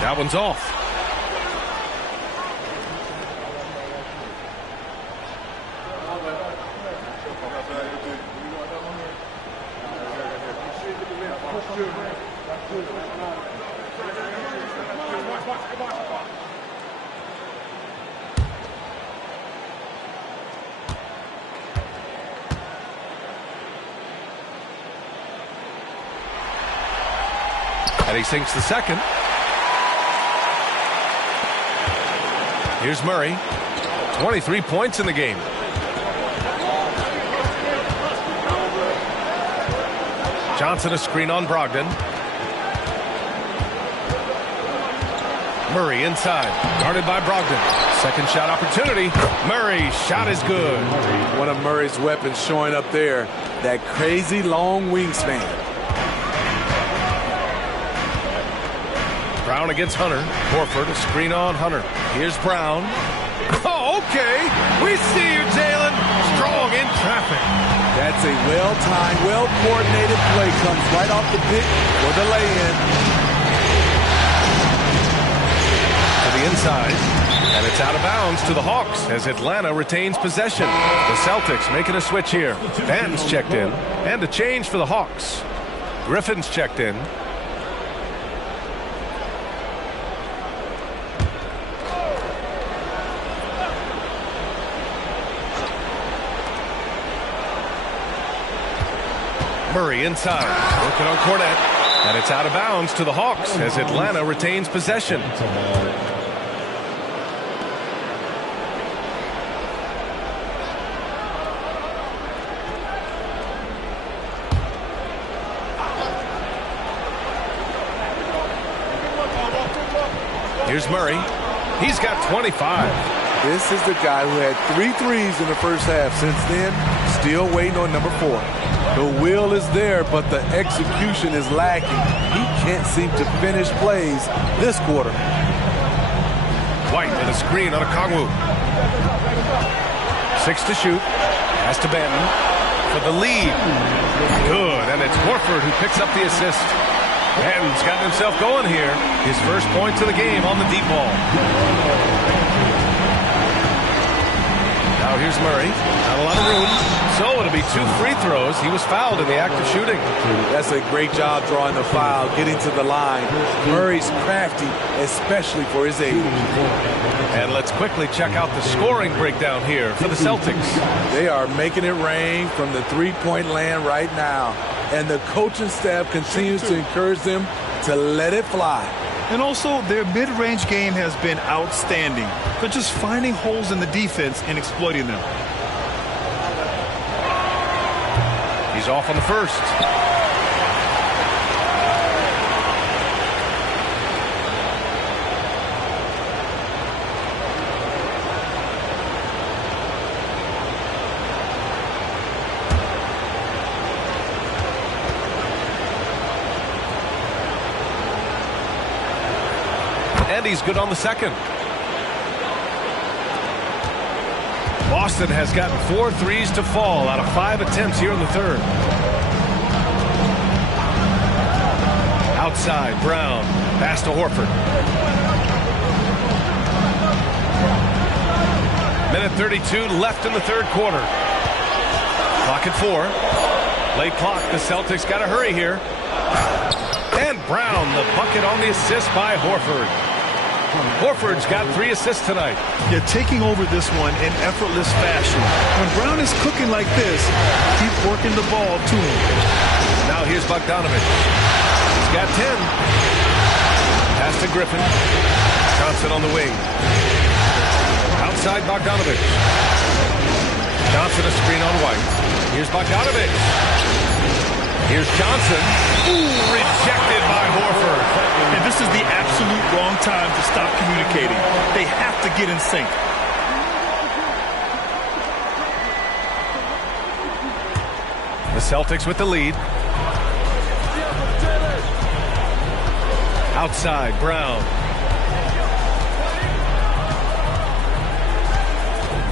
That one's off. And he sinks the second. Here's Murray. 23 points in the game. Johnson a screen on Brogdon. Murray inside. Guarded by Brogdon. Second shot opportunity. Murray shot is good. One of Murray's weapons showing up there. That crazy long wingspan. Brown against Hunter. Horford a screen on Hunter. Here's Brown. Oh, okay. We see you, Jalen. Strong in traffic. That's a well-timed, well-coordinated play. Comes right off the pick for the lay-in. To the inside. And it's out of bounds to the Hawks as Atlanta retains possession. The Celtics making a switch here. Banton's checked in. And a change for the Hawks. Griffin's checked in. Murray inside, working on Cornette, and it's out of bounds to the Hawks as Atlanta retains possession. Here's Murray. He's got 25. This is the guy who had 3 threes in the first half. Since then, still waiting on number 4. The will is there, but the execution is lacking. He can't seem to finish plays this quarter. White with a screen on a Kongwu. 6 to shoot. Pass to Banton for the lead. Good, and it's Horford who picks up the assist. Banton's gotten himself going here. His first points of the game on the deep ball. Now here's Murray. Not a lot of room. So it'll be 2 free throws. He was fouled in the act of shooting. That's a great job drawing the foul, getting to the line. Murray's crafty, especially for his age. And let's quickly check out the scoring breakdown here for the Celtics. They are making it rain from the three-point land right now. And the coaching staff continues to encourage them to let it fly. And also, their mid-range game has been outstanding. They're just finding holes in the defense and exploiting them. He's off on the first. And he's good on the second. Boston has gotten 4 threes to fall out of 5 attempts here in the third. Outside, Brown. Pass to Horford. Minute 32 left in the third quarter. Clock at 4. Late clock. The Celtics got to hurry here. And Brown, the bucket on the assist by Horford. Horford's got 3 assists tonight. Yeah, taking over this one in effortless fashion. When Brown is cooking like this, keep working the ball to him. Now here's Bogdanovich. He's got 10. Pass to Griffin. Johnson on the wing. Outside Bogdanovich. Johnson a screen on White. Here's Bogdanovich. Here's Johnson. Ooh, rejected by Horford. And this is the absolute wrong time to stop communicating. They have to get in sync. The Celtics with the lead. Outside, Brown.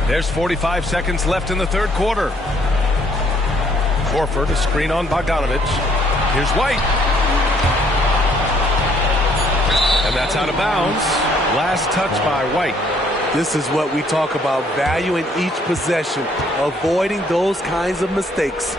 There's 45 seconds left in the third quarter. Horford, a screen on Bogdanovich. Here's White. And that's out of bounds. Last touch by White. This is what we talk about, valuing each possession, avoiding those kinds of mistakes.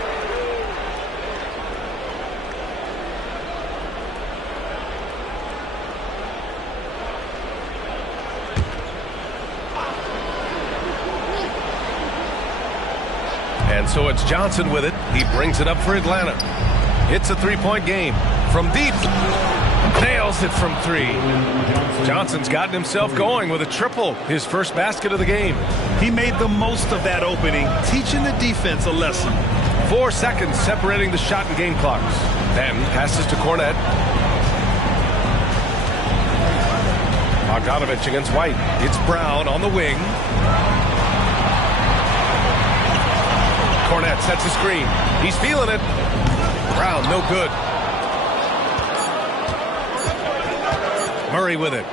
And so it's Johnson with it. He brings it up for Atlanta. It's a three-point game. From deep. Nails it from three. Johnson's gotten himself going with a triple. His first basket of the game. He made the most of that opening, teaching the defense a lesson. 4 seconds separating the shot and game clocks. Then passes to Cornette. Bogdanovich against White. It's Brown on the wing. Cornette sets a screen. He's feeling it. Brown, no good. Murray with it.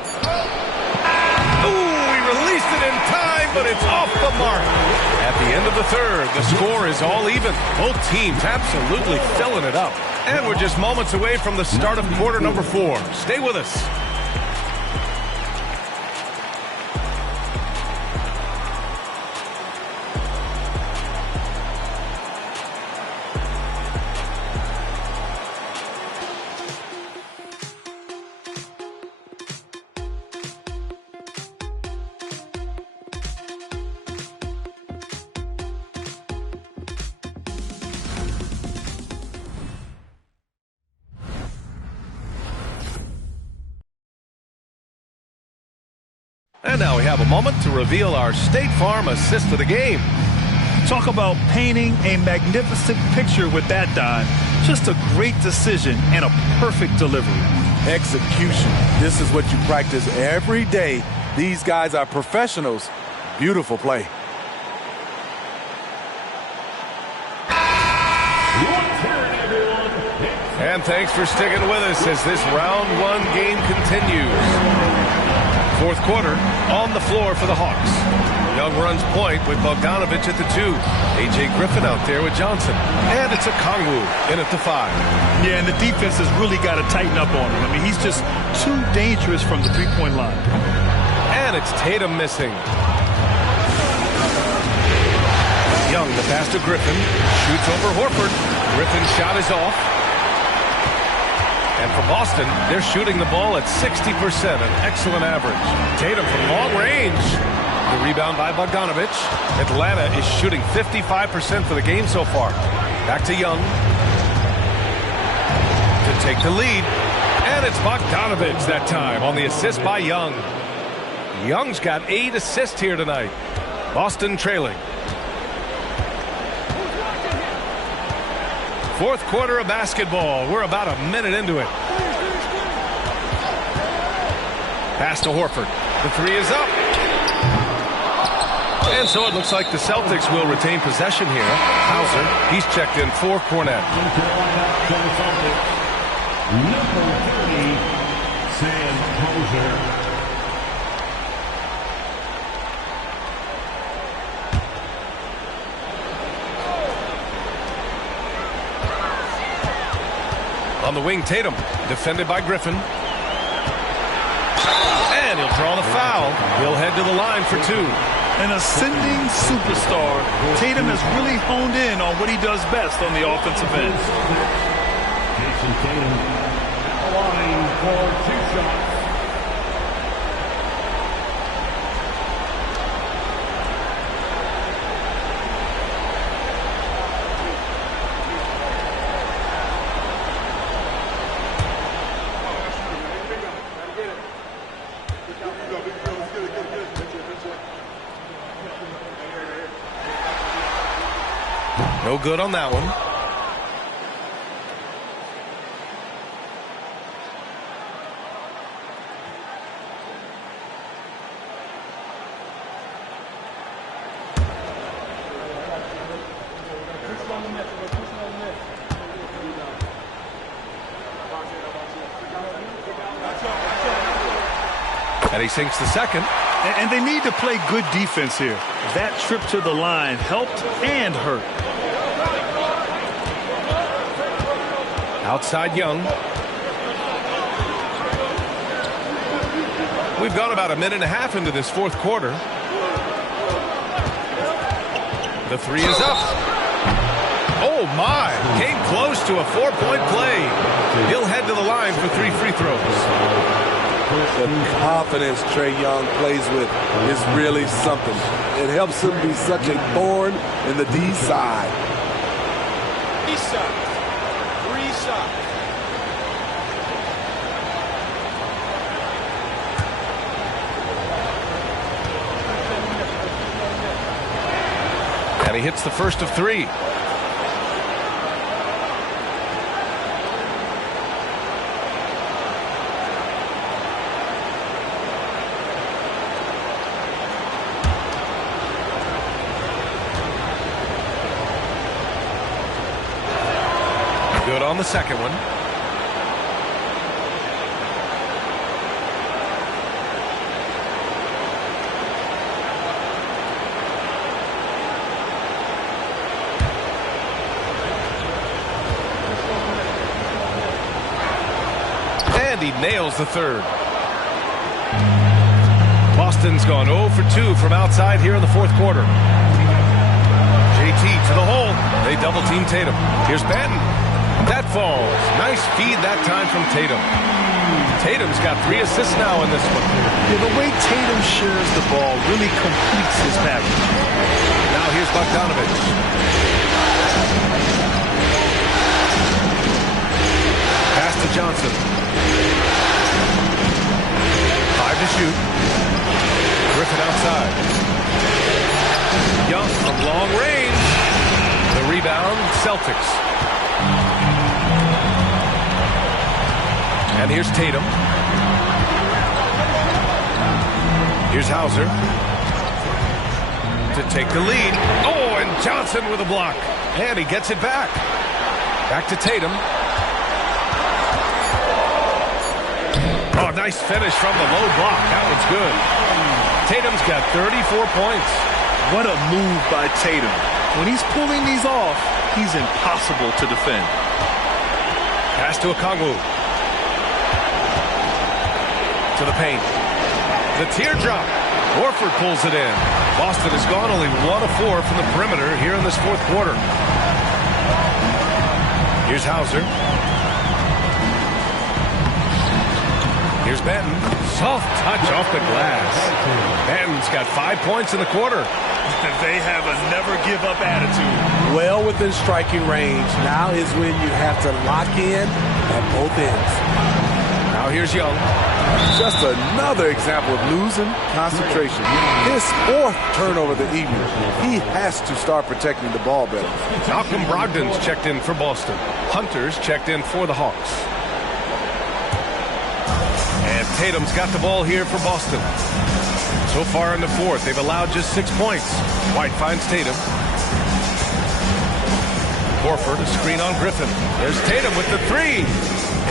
Ooh, he released it in time, but it's off the mark. At the end of the third, the score is all even. Both teams absolutely filling it up. And we're just moments away from the start of quarter number 4. Stay with us. And now we have a moment to reveal our State Farm assist of the game. Talk about painting a magnificent picture with that dime. Just a great decision and a perfect delivery. Execution. This is what you practice every day. These guys are professionals. Beautiful play. And thanks for sticking with us as this round 1 game continues. Fourth quarter on the floor for the Hawks. Young runs point with Bogdanovich at the 2. A.J. Griffin out there with Johnson. And it's a Kongwu in at the 5. Yeah, and the defense has really got to tighten up on him. I mean, he's just too dangerous from the three-point line. And it's Tatum missing. Young, the pass to Griffin. Shoots over Horford. Griffin's shot is off. And for Boston, they're shooting the ball at 60%, an excellent average. Tatum from long range. The rebound by Bogdanovich. Atlanta is shooting 55% for the game so far. Back to Young. To take the lead. And it's Bogdanovich that time on the assist by Young. Young's got 8 assists here tonight. Boston trailing. Fourth quarter of basketball. We're about a minute into it. Pass to Horford. The 3 is up. And so it looks like the Celtics will retain possession here. Hauser, he's checked in for Cornette. Number 30, Sam Hauser. On the wing, Tatum, defended by Griffin. And he'll draw the foul. He'll head to the line for 2. An ascending superstar. Tatum has really honed in on what he does best on the offensive end. Jason Tatum, line for 2 shots. No good on that one. And he sinks the second. And they need to play good defense here. That trip to the line helped and hurt. Outside Young. We've gone about a minute and a half into this fourth quarter. The three is up. Oh, my. Came close to a 4-point play. He'll head to the line for 3 free throws. The confidence Trae Young plays with is really something. It helps him be such a thorn in the D side. 3 shots. 3 shots. And he hits the first of 3. Good on the second one. And he nails the third. Boston's gone 0 for 2 from outside here in the fourth quarter. JT to the hole. They double team Tatum. Here's Banton. That falls. Nice feed that time from Tatum. Tatum's got 3 assists now in this one. Yeah, the way Tatum shares the ball really completes his package. Now here's Bogdanovich. Pass to Johnson. 5 to shoot. Griffin outside. Young from long range. The rebound, Celtics. And here's Tatum. Here's Hauser to take the lead. Oh, and Johnson with a block. And he gets it back. Back to Tatum. Oh, nice finish from the low block. That one's good. Tatum's got 34 points. What a move by Tatum. When he's pulling these off, he's impossible to defend. Pass to Okongwu. To the paint. The teardrop. Horford pulls it in. Boston has gone only 1 of 4 from the perimeter here in this fourth quarter. Here's Hauser. Here's Banton. Soft touch off the glass. Banton's got 5 points in the quarter. They have a never-give-up attitude. Well within striking range. Now is when you have to lock in at both ends. Now here's Young. Just another example of losing concentration. His 4th turnover of the evening. He has to start protecting the ball better. Malcolm Brogdon's checked in for Boston. Hunter's checked in for the Hawks. And Tatum's got the ball here for Boston. So far in the fourth, they've allowed just 6 points. White finds Tatum. Horford, a screen on Griffin. There's Tatum with the 3.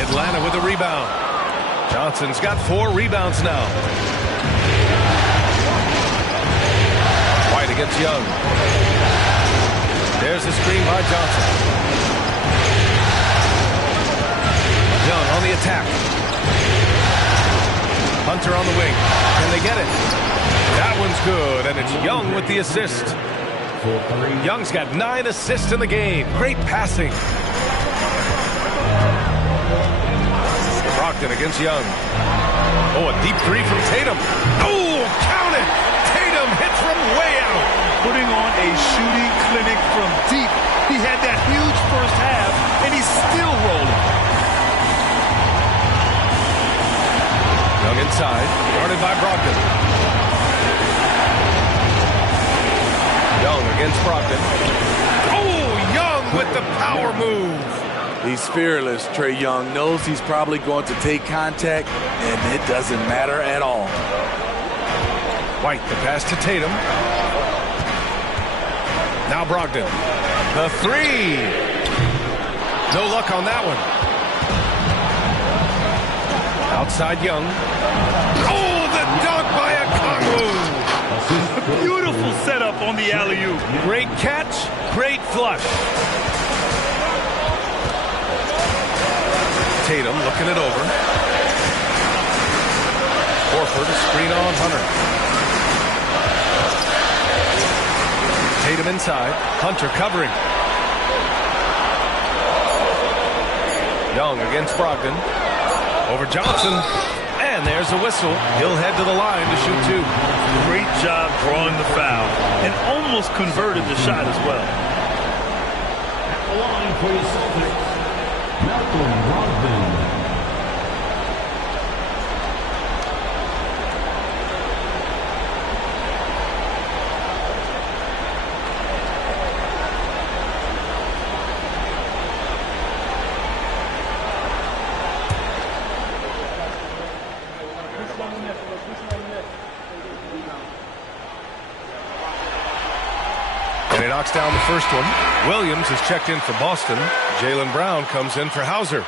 Atlanta with a rebound. Johnson's got 4 rebounds now. White against Young. There's a screen by Johnson. Young on the attack. Hunter on the wing. Can they get it? That one's good, and it's Young with the assist. Young's got 9 assists in the game. Great passing. Brogdon against Young. Oh, a deep 3 from Tatum. Oh, count it! Tatum hits from way out. Putting on a shooting clinic from deep. He had that huge first half, and he's still rolling. Young inside, guarded by Brogdon. Young against Brogdon. Oh, power move. He's fearless. Trae Young knows he's probably going to take contact, and it doesn't matter at all. White, the pass to Tatum. Now Brogdon. The three. No luck on that one. Outside Young. Oh, the dunk by Okongwu. Beautiful setup on the alley-oop. Great catch, great flush. Tatum looking it over. Horford, screen on Hunter. Tatum inside. Hunter covering. Young against Brogdon. Over Johnson. And there's a whistle. He'll head to the line to shoot two. Great job drawing the foul. And almost converted the shot as well. At the line for the Celtics, Malcolm Brogdon. And he knocks down the first one. Williams is checked in for Boston. Jaylen Brown comes in for Hauser.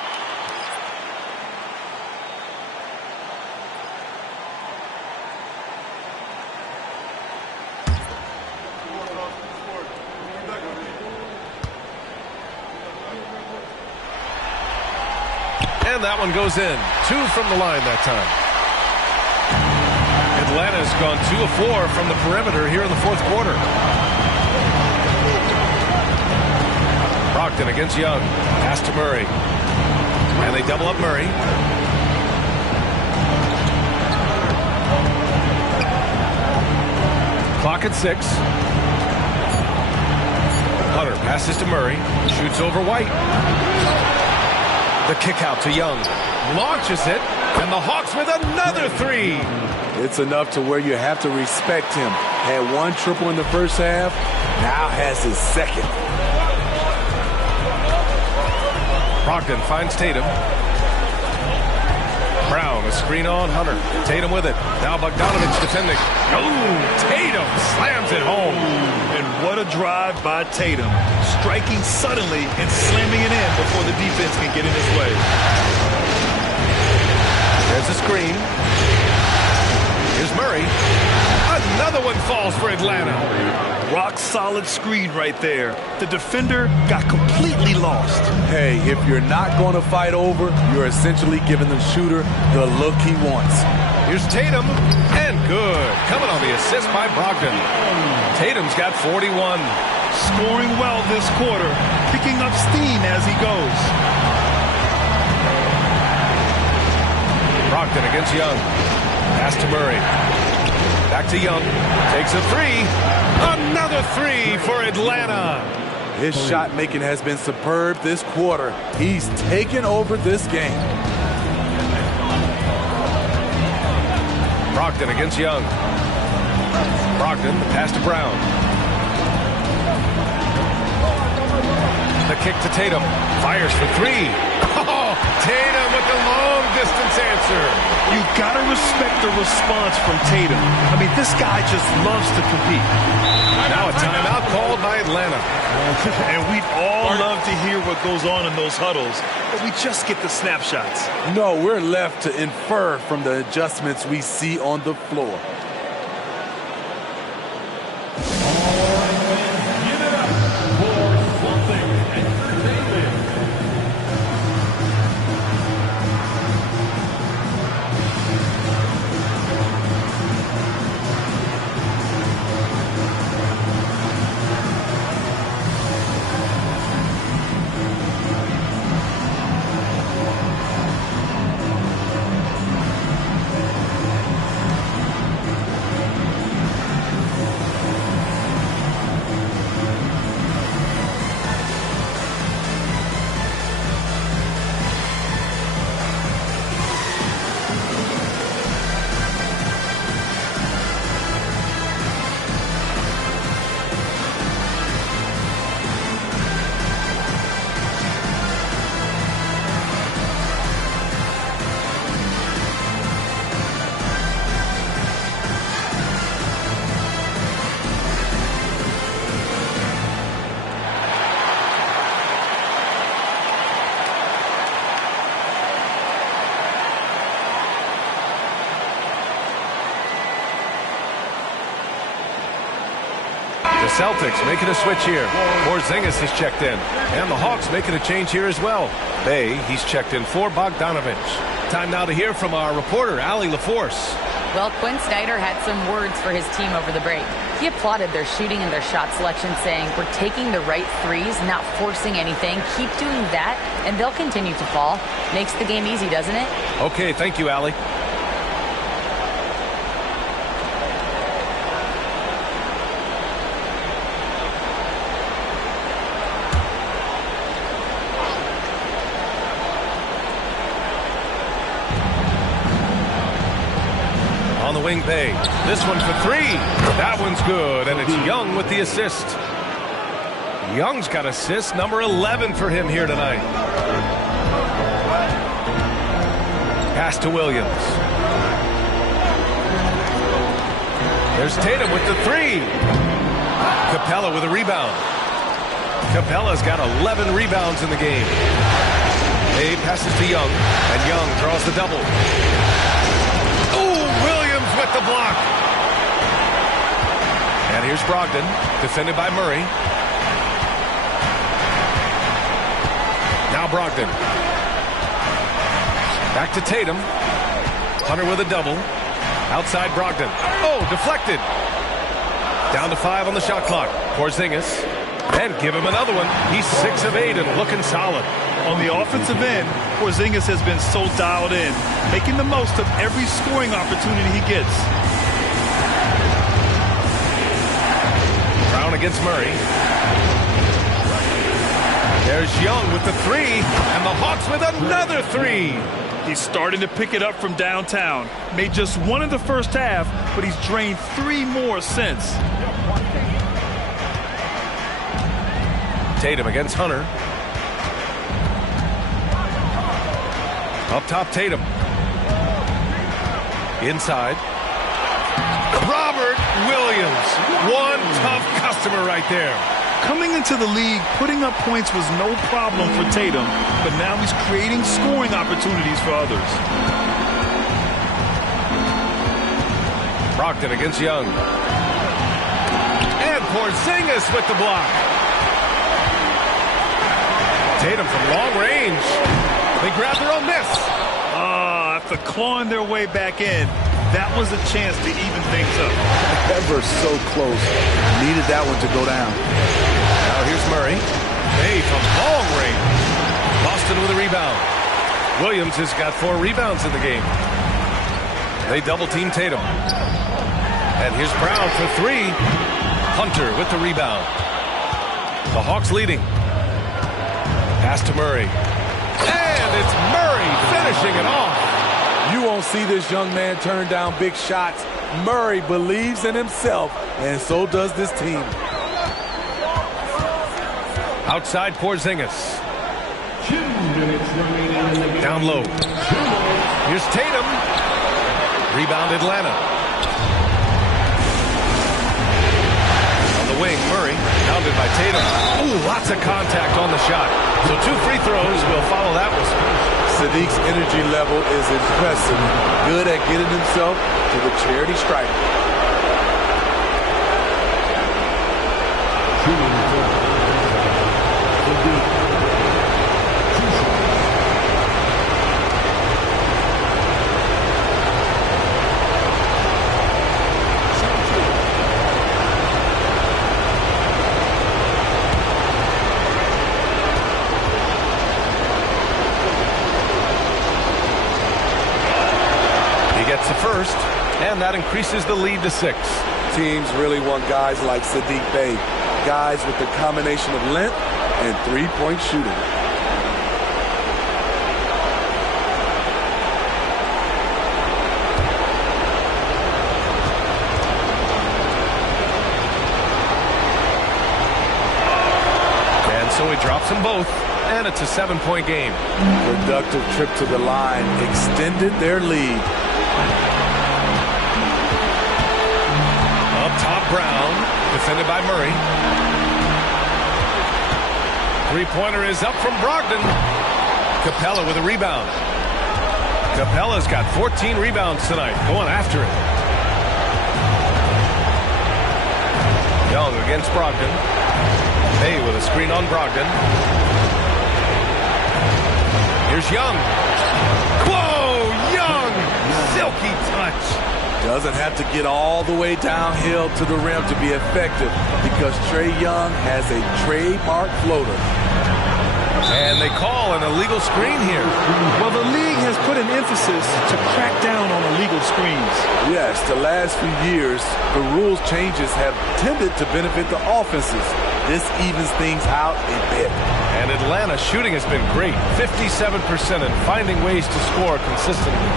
And that one goes in. 2 from the line that time. Atlanta's gone 2 of 4 from the perimeter here in the fourth quarter. Brogdon against Young. Pass to Murray. And they double up Murray. Clock at 6. Hunter passes to Murray. Shoots over White. The kick out to Young. Launches it. And the Hawks with another 3. It's enough to where you have to respect him. Had 1 triple in the first half. Now has his second. Brogdon finds Tatum. Brown, a screen on Hunter. Tatum with it. Now Bogdanovich defending. Oh, Tatum slams it home. And what a drive by Tatum. Striking suddenly and slamming it in before the defense can get in his way. There's a screen. Here's Murray. Another one falls for Atlanta. Rock solid screen right there. The defender got completely lost. Hey, if you're not going to fight over, you're essentially giving the shooter the look he wants. Here's Tatum, and good. Coming on the assist by Brogdon. Tatum's got 41. Scoring well this quarter, picking up steam as he goes. Brogdon against Young. Pass to Murray. Back to Young. Takes a 3. Another 3 for Atlanta. His shot making has been superb this quarter. He's taken over this game. Brogdon against Young. Brogdon, the pass to Brown. The kick to Tatum. Fires for 3. Oh, Tatum with the long distance answer. You gotta respect the response from Tatum. I mean, this guy just loves to compete. Now a timeout called by Atlanta. And we'd all love to hear what goes on in those huddles, but we just get the snapshots. No, we're left to infer from the adjustments we see on the floor. Celtics making a switch here. Porzingis has checked in. And the Hawks making a change here as well. Bay, he's checked in for Bogdanovich. Time now to hear from our reporter, Allie LaForce. Well, Quinn Snyder had some words for his team over the break. He applauded their shooting and their shot selection, saying, "We're taking the right threes, not forcing anything. Keep doing that, and they'll continue to fall." Makes the game easy, doesn't it? Okay, thank you, Allie. On the wing, Bay. This one for three. That one's good, and it's Young with the assist. Young's got assist number 11 for him here tonight. Pass to Williams. There's Tatum with the three. Capella with a rebound. Capella's got 11 rebounds in the game. Bay passes to Young, and Young draws the double. With the block. And here's Brogdon, defended by Murray. Now Brogdon. Back to Tatum. Hunter with a double. Outside Brogdon. Oh, deflected. Down to 5 on the shot clock. Porzingis. And give him another one. He's 6 of 8 and looking solid. On the offensive end, Porzingis has been so dialed in, making the most of every scoring opportunity he gets. Brown against Murray. There's Young with the three, and the Hawks with another three. He's starting to pick it up from downtown. Made just one in the first half, but he's drained 3 more since. Tatum against Hunter. Up top, Tatum. Inside. Robert Williams. One tough customer right there. Coming into the league, putting up points was no problem for Tatum, but now he's creating scoring opportunities for others. Brogdon against Young. And Porzingis with the block. Tatum from long range. They grab their own miss. After clawing their way back in, that was a chance to even things up. Ever so close. Needed that one to go down. Now here's Murray. Hey, from long range. Boston with a rebound. Williams has got 4 rebounds in the game. They double-team Tatum. And here's Brown for 3. Hunter with the rebound. The Hawks leading. Pass to Murray. And it's Murray finishing it off. You won't see this young man turn down big shots. Murray believes in himself, and so does this team. Outside Porzingis. 2 minutes remaining in the game. Down low. Here's Tatum. Rebound Atlanta. On the wing, Murray. Pounded by Tatum. Ooh, lots of contact on the shot. So 2 free throws will follow that one. Sadiq's energy level is impressive. Good at getting himself to the charity stripe. Gets the first, and that increases the lead to 6. Teams really want guys like Sadiq Bey, guys with the combination of length and three-point shooting. And so he drops them both, and it's a 7-point game. Productive trip to the line extended their lead. Up top, Brown, defended by Murray. Three-pointer is up from Brogdon. Capella with a rebound. Capella's got 14 rebounds tonight, going after it. Young against Brogdon. May with a screen on Brogdon. Here's Young. Whoa, Young! Silky touch. Doesn't have to get all the way downhill to the rim to be effective because Trae Young has a trademark floater. And they call an illegal screen here. Well, the league has put an emphasis to crack down on illegal screens. Yes, the last few years, the rules changes have tended to benefit the offenses. This evens things out a bit. And Atlanta's shooting has been great, 57%, and finding ways to score consistently.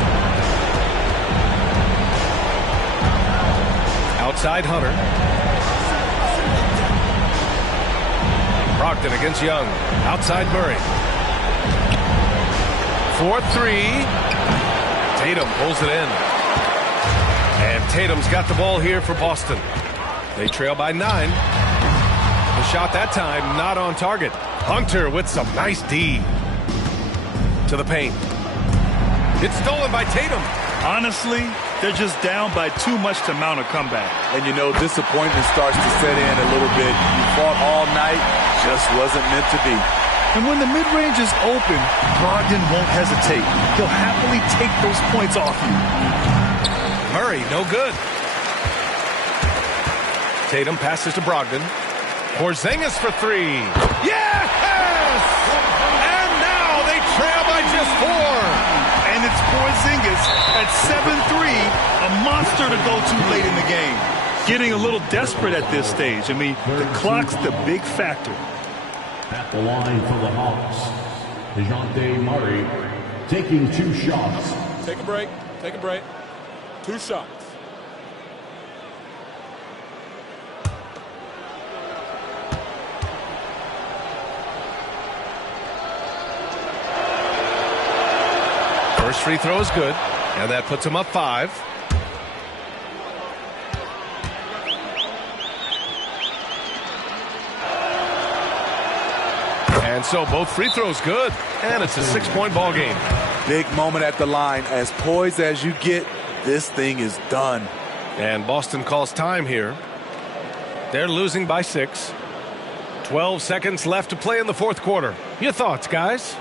Outside Hunter. Brogdon against Young. Outside Murray. 4-3. Tatum pulls it in. And Tatum's got the ball here for Boston. They trail by 9. The shot that time not on target. Hunter with some nice D. To the paint. It's stolen by Tatum. Honestly, they're just down by too much to mount a comeback. And you know, disappointment starts to set in a little bit. You fought all night, just wasn't meant to be. And when the mid-range is open, Brogdon won't hesitate. He'll happily take those points off you. Murray, no good. Tatum passes to Brogdon. Porzingis for 3. Yes! And now they trail by just 4. And it's Porzingis at 7-3, a monster to go to late in the game. Getting a little desperate at this stage. I mean, the clock's the big factor. At the line for the Hawks, DeJounte Murray taking 2 shots. Take a break. Take a break. 2 shots. First free throw is good, and that puts him up 5. And so both free throws good, and it's a 6-point ball game. Big moment at the line. As poised as you get, this thing is done. And Boston calls time here. They're losing by 6. 12 seconds left to play in the fourth quarter. Your thoughts, guys?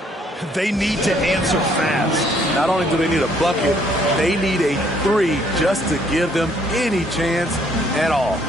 They need to answer fast. Not only do they need a bucket, they need a 3 just to give them any chance at all.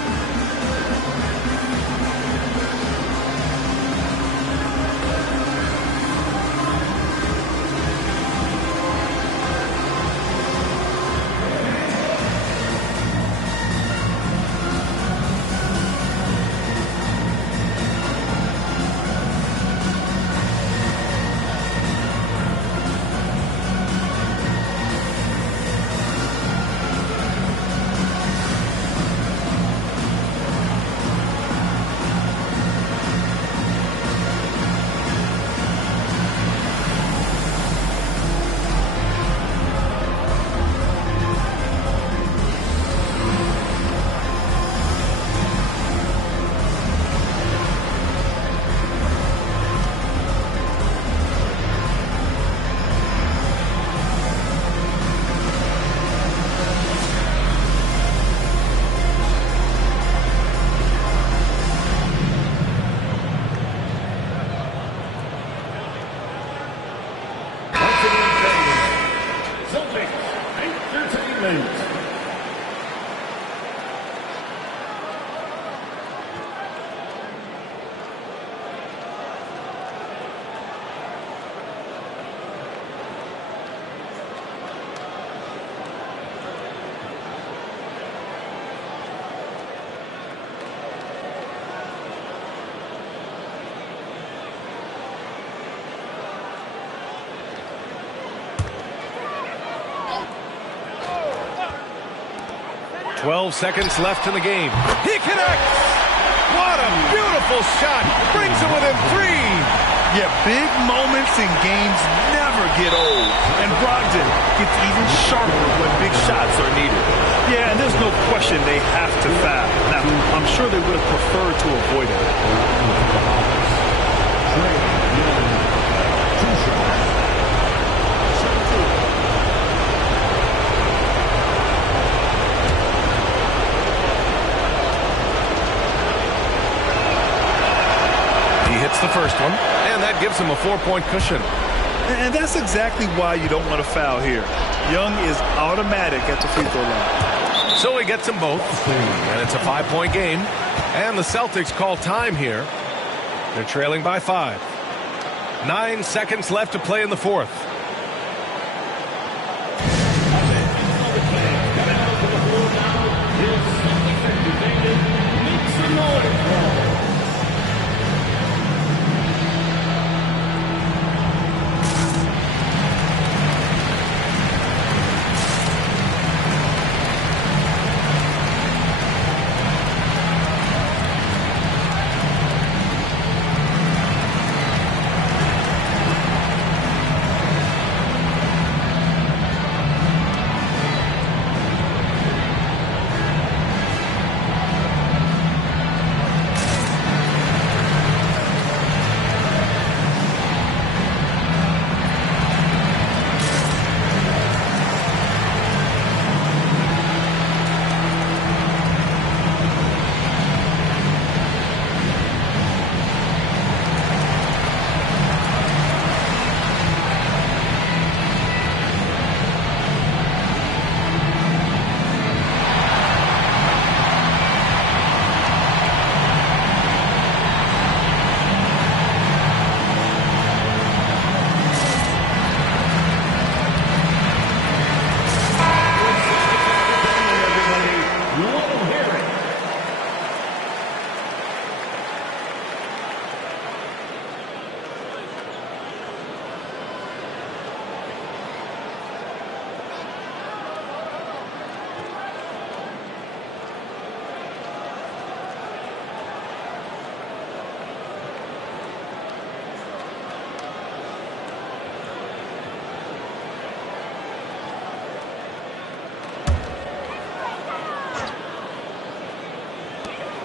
Entertainment. 12 seconds left in the game. He connects! What a beautiful shot! Brings it within 3! Yeah, big moments in games never get old. And Brogdon gets even sharper when big shots are needed. Yeah, and there's no question they have to foul. Now, I'm sure they would have preferred to avoid it. that gives him a 4-point cushion. And that's exactly why you don't want to foul here. Young is automatic at the free throw line. So he gets them both, and it's a 5-point game. And the Celtics call time here. They're trailing by 5. 9 seconds left to play in the fourth.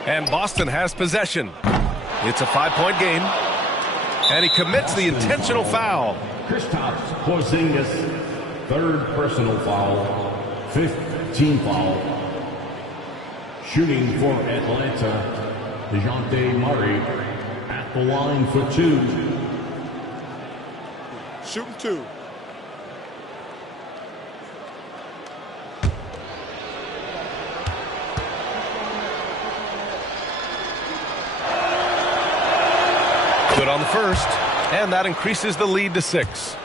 And Boston has possession. It's a 5-point game. And he commits the intentional foul. Kristaps Porzingis, third personal foul, 5th team foul. Shooting for Atlanta, DeJounte Murray at the line for 2. Shooting 2. Good on the first, and that increases the lead to 6.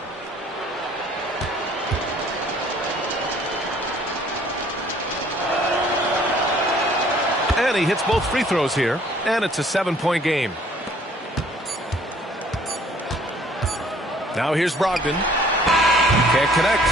And he hits both free throws here, and it's a 7-point game. Now here's Brogdon. Can't connect.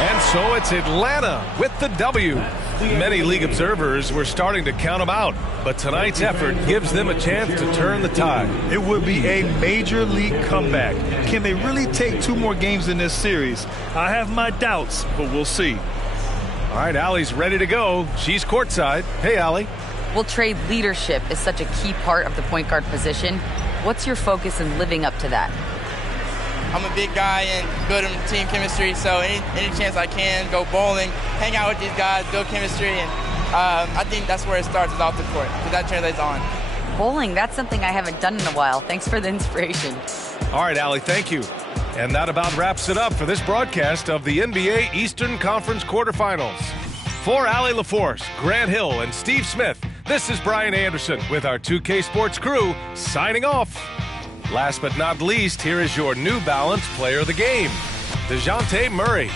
And so it's Atlanta with the W. Many league observers were starting to count them out, but tonight's effort gives them a chance to turn the tide. It would be a major league comeback. Can they really take 2 more games in this series? I have my doubts, but we'll see. All right, Allie's ready to go. She's courtside. Hey, Allie. Well, Trey, leadership is such a key part of the point guard position. What's your focus in living up to that? I'm a big guy and building team chemistry, so any chance I can, go bowling, hang out with these guys, build chemistry, and I think that's where it starts, is off the court, because that translates on. Bowling, that's something I haven't done in a while. Thanks for the inspiration. All right, Allie, thank you. And that about wraps it up for this broadcast of the NBA Eastern Conference quarterfinals. For Allie LaForce, Grant Hill, and Steve Smith, this is Brian Anderson with our 2K Sports crew signing off. Last but not least, here is your New Balance player of the game, DeJounte Murray.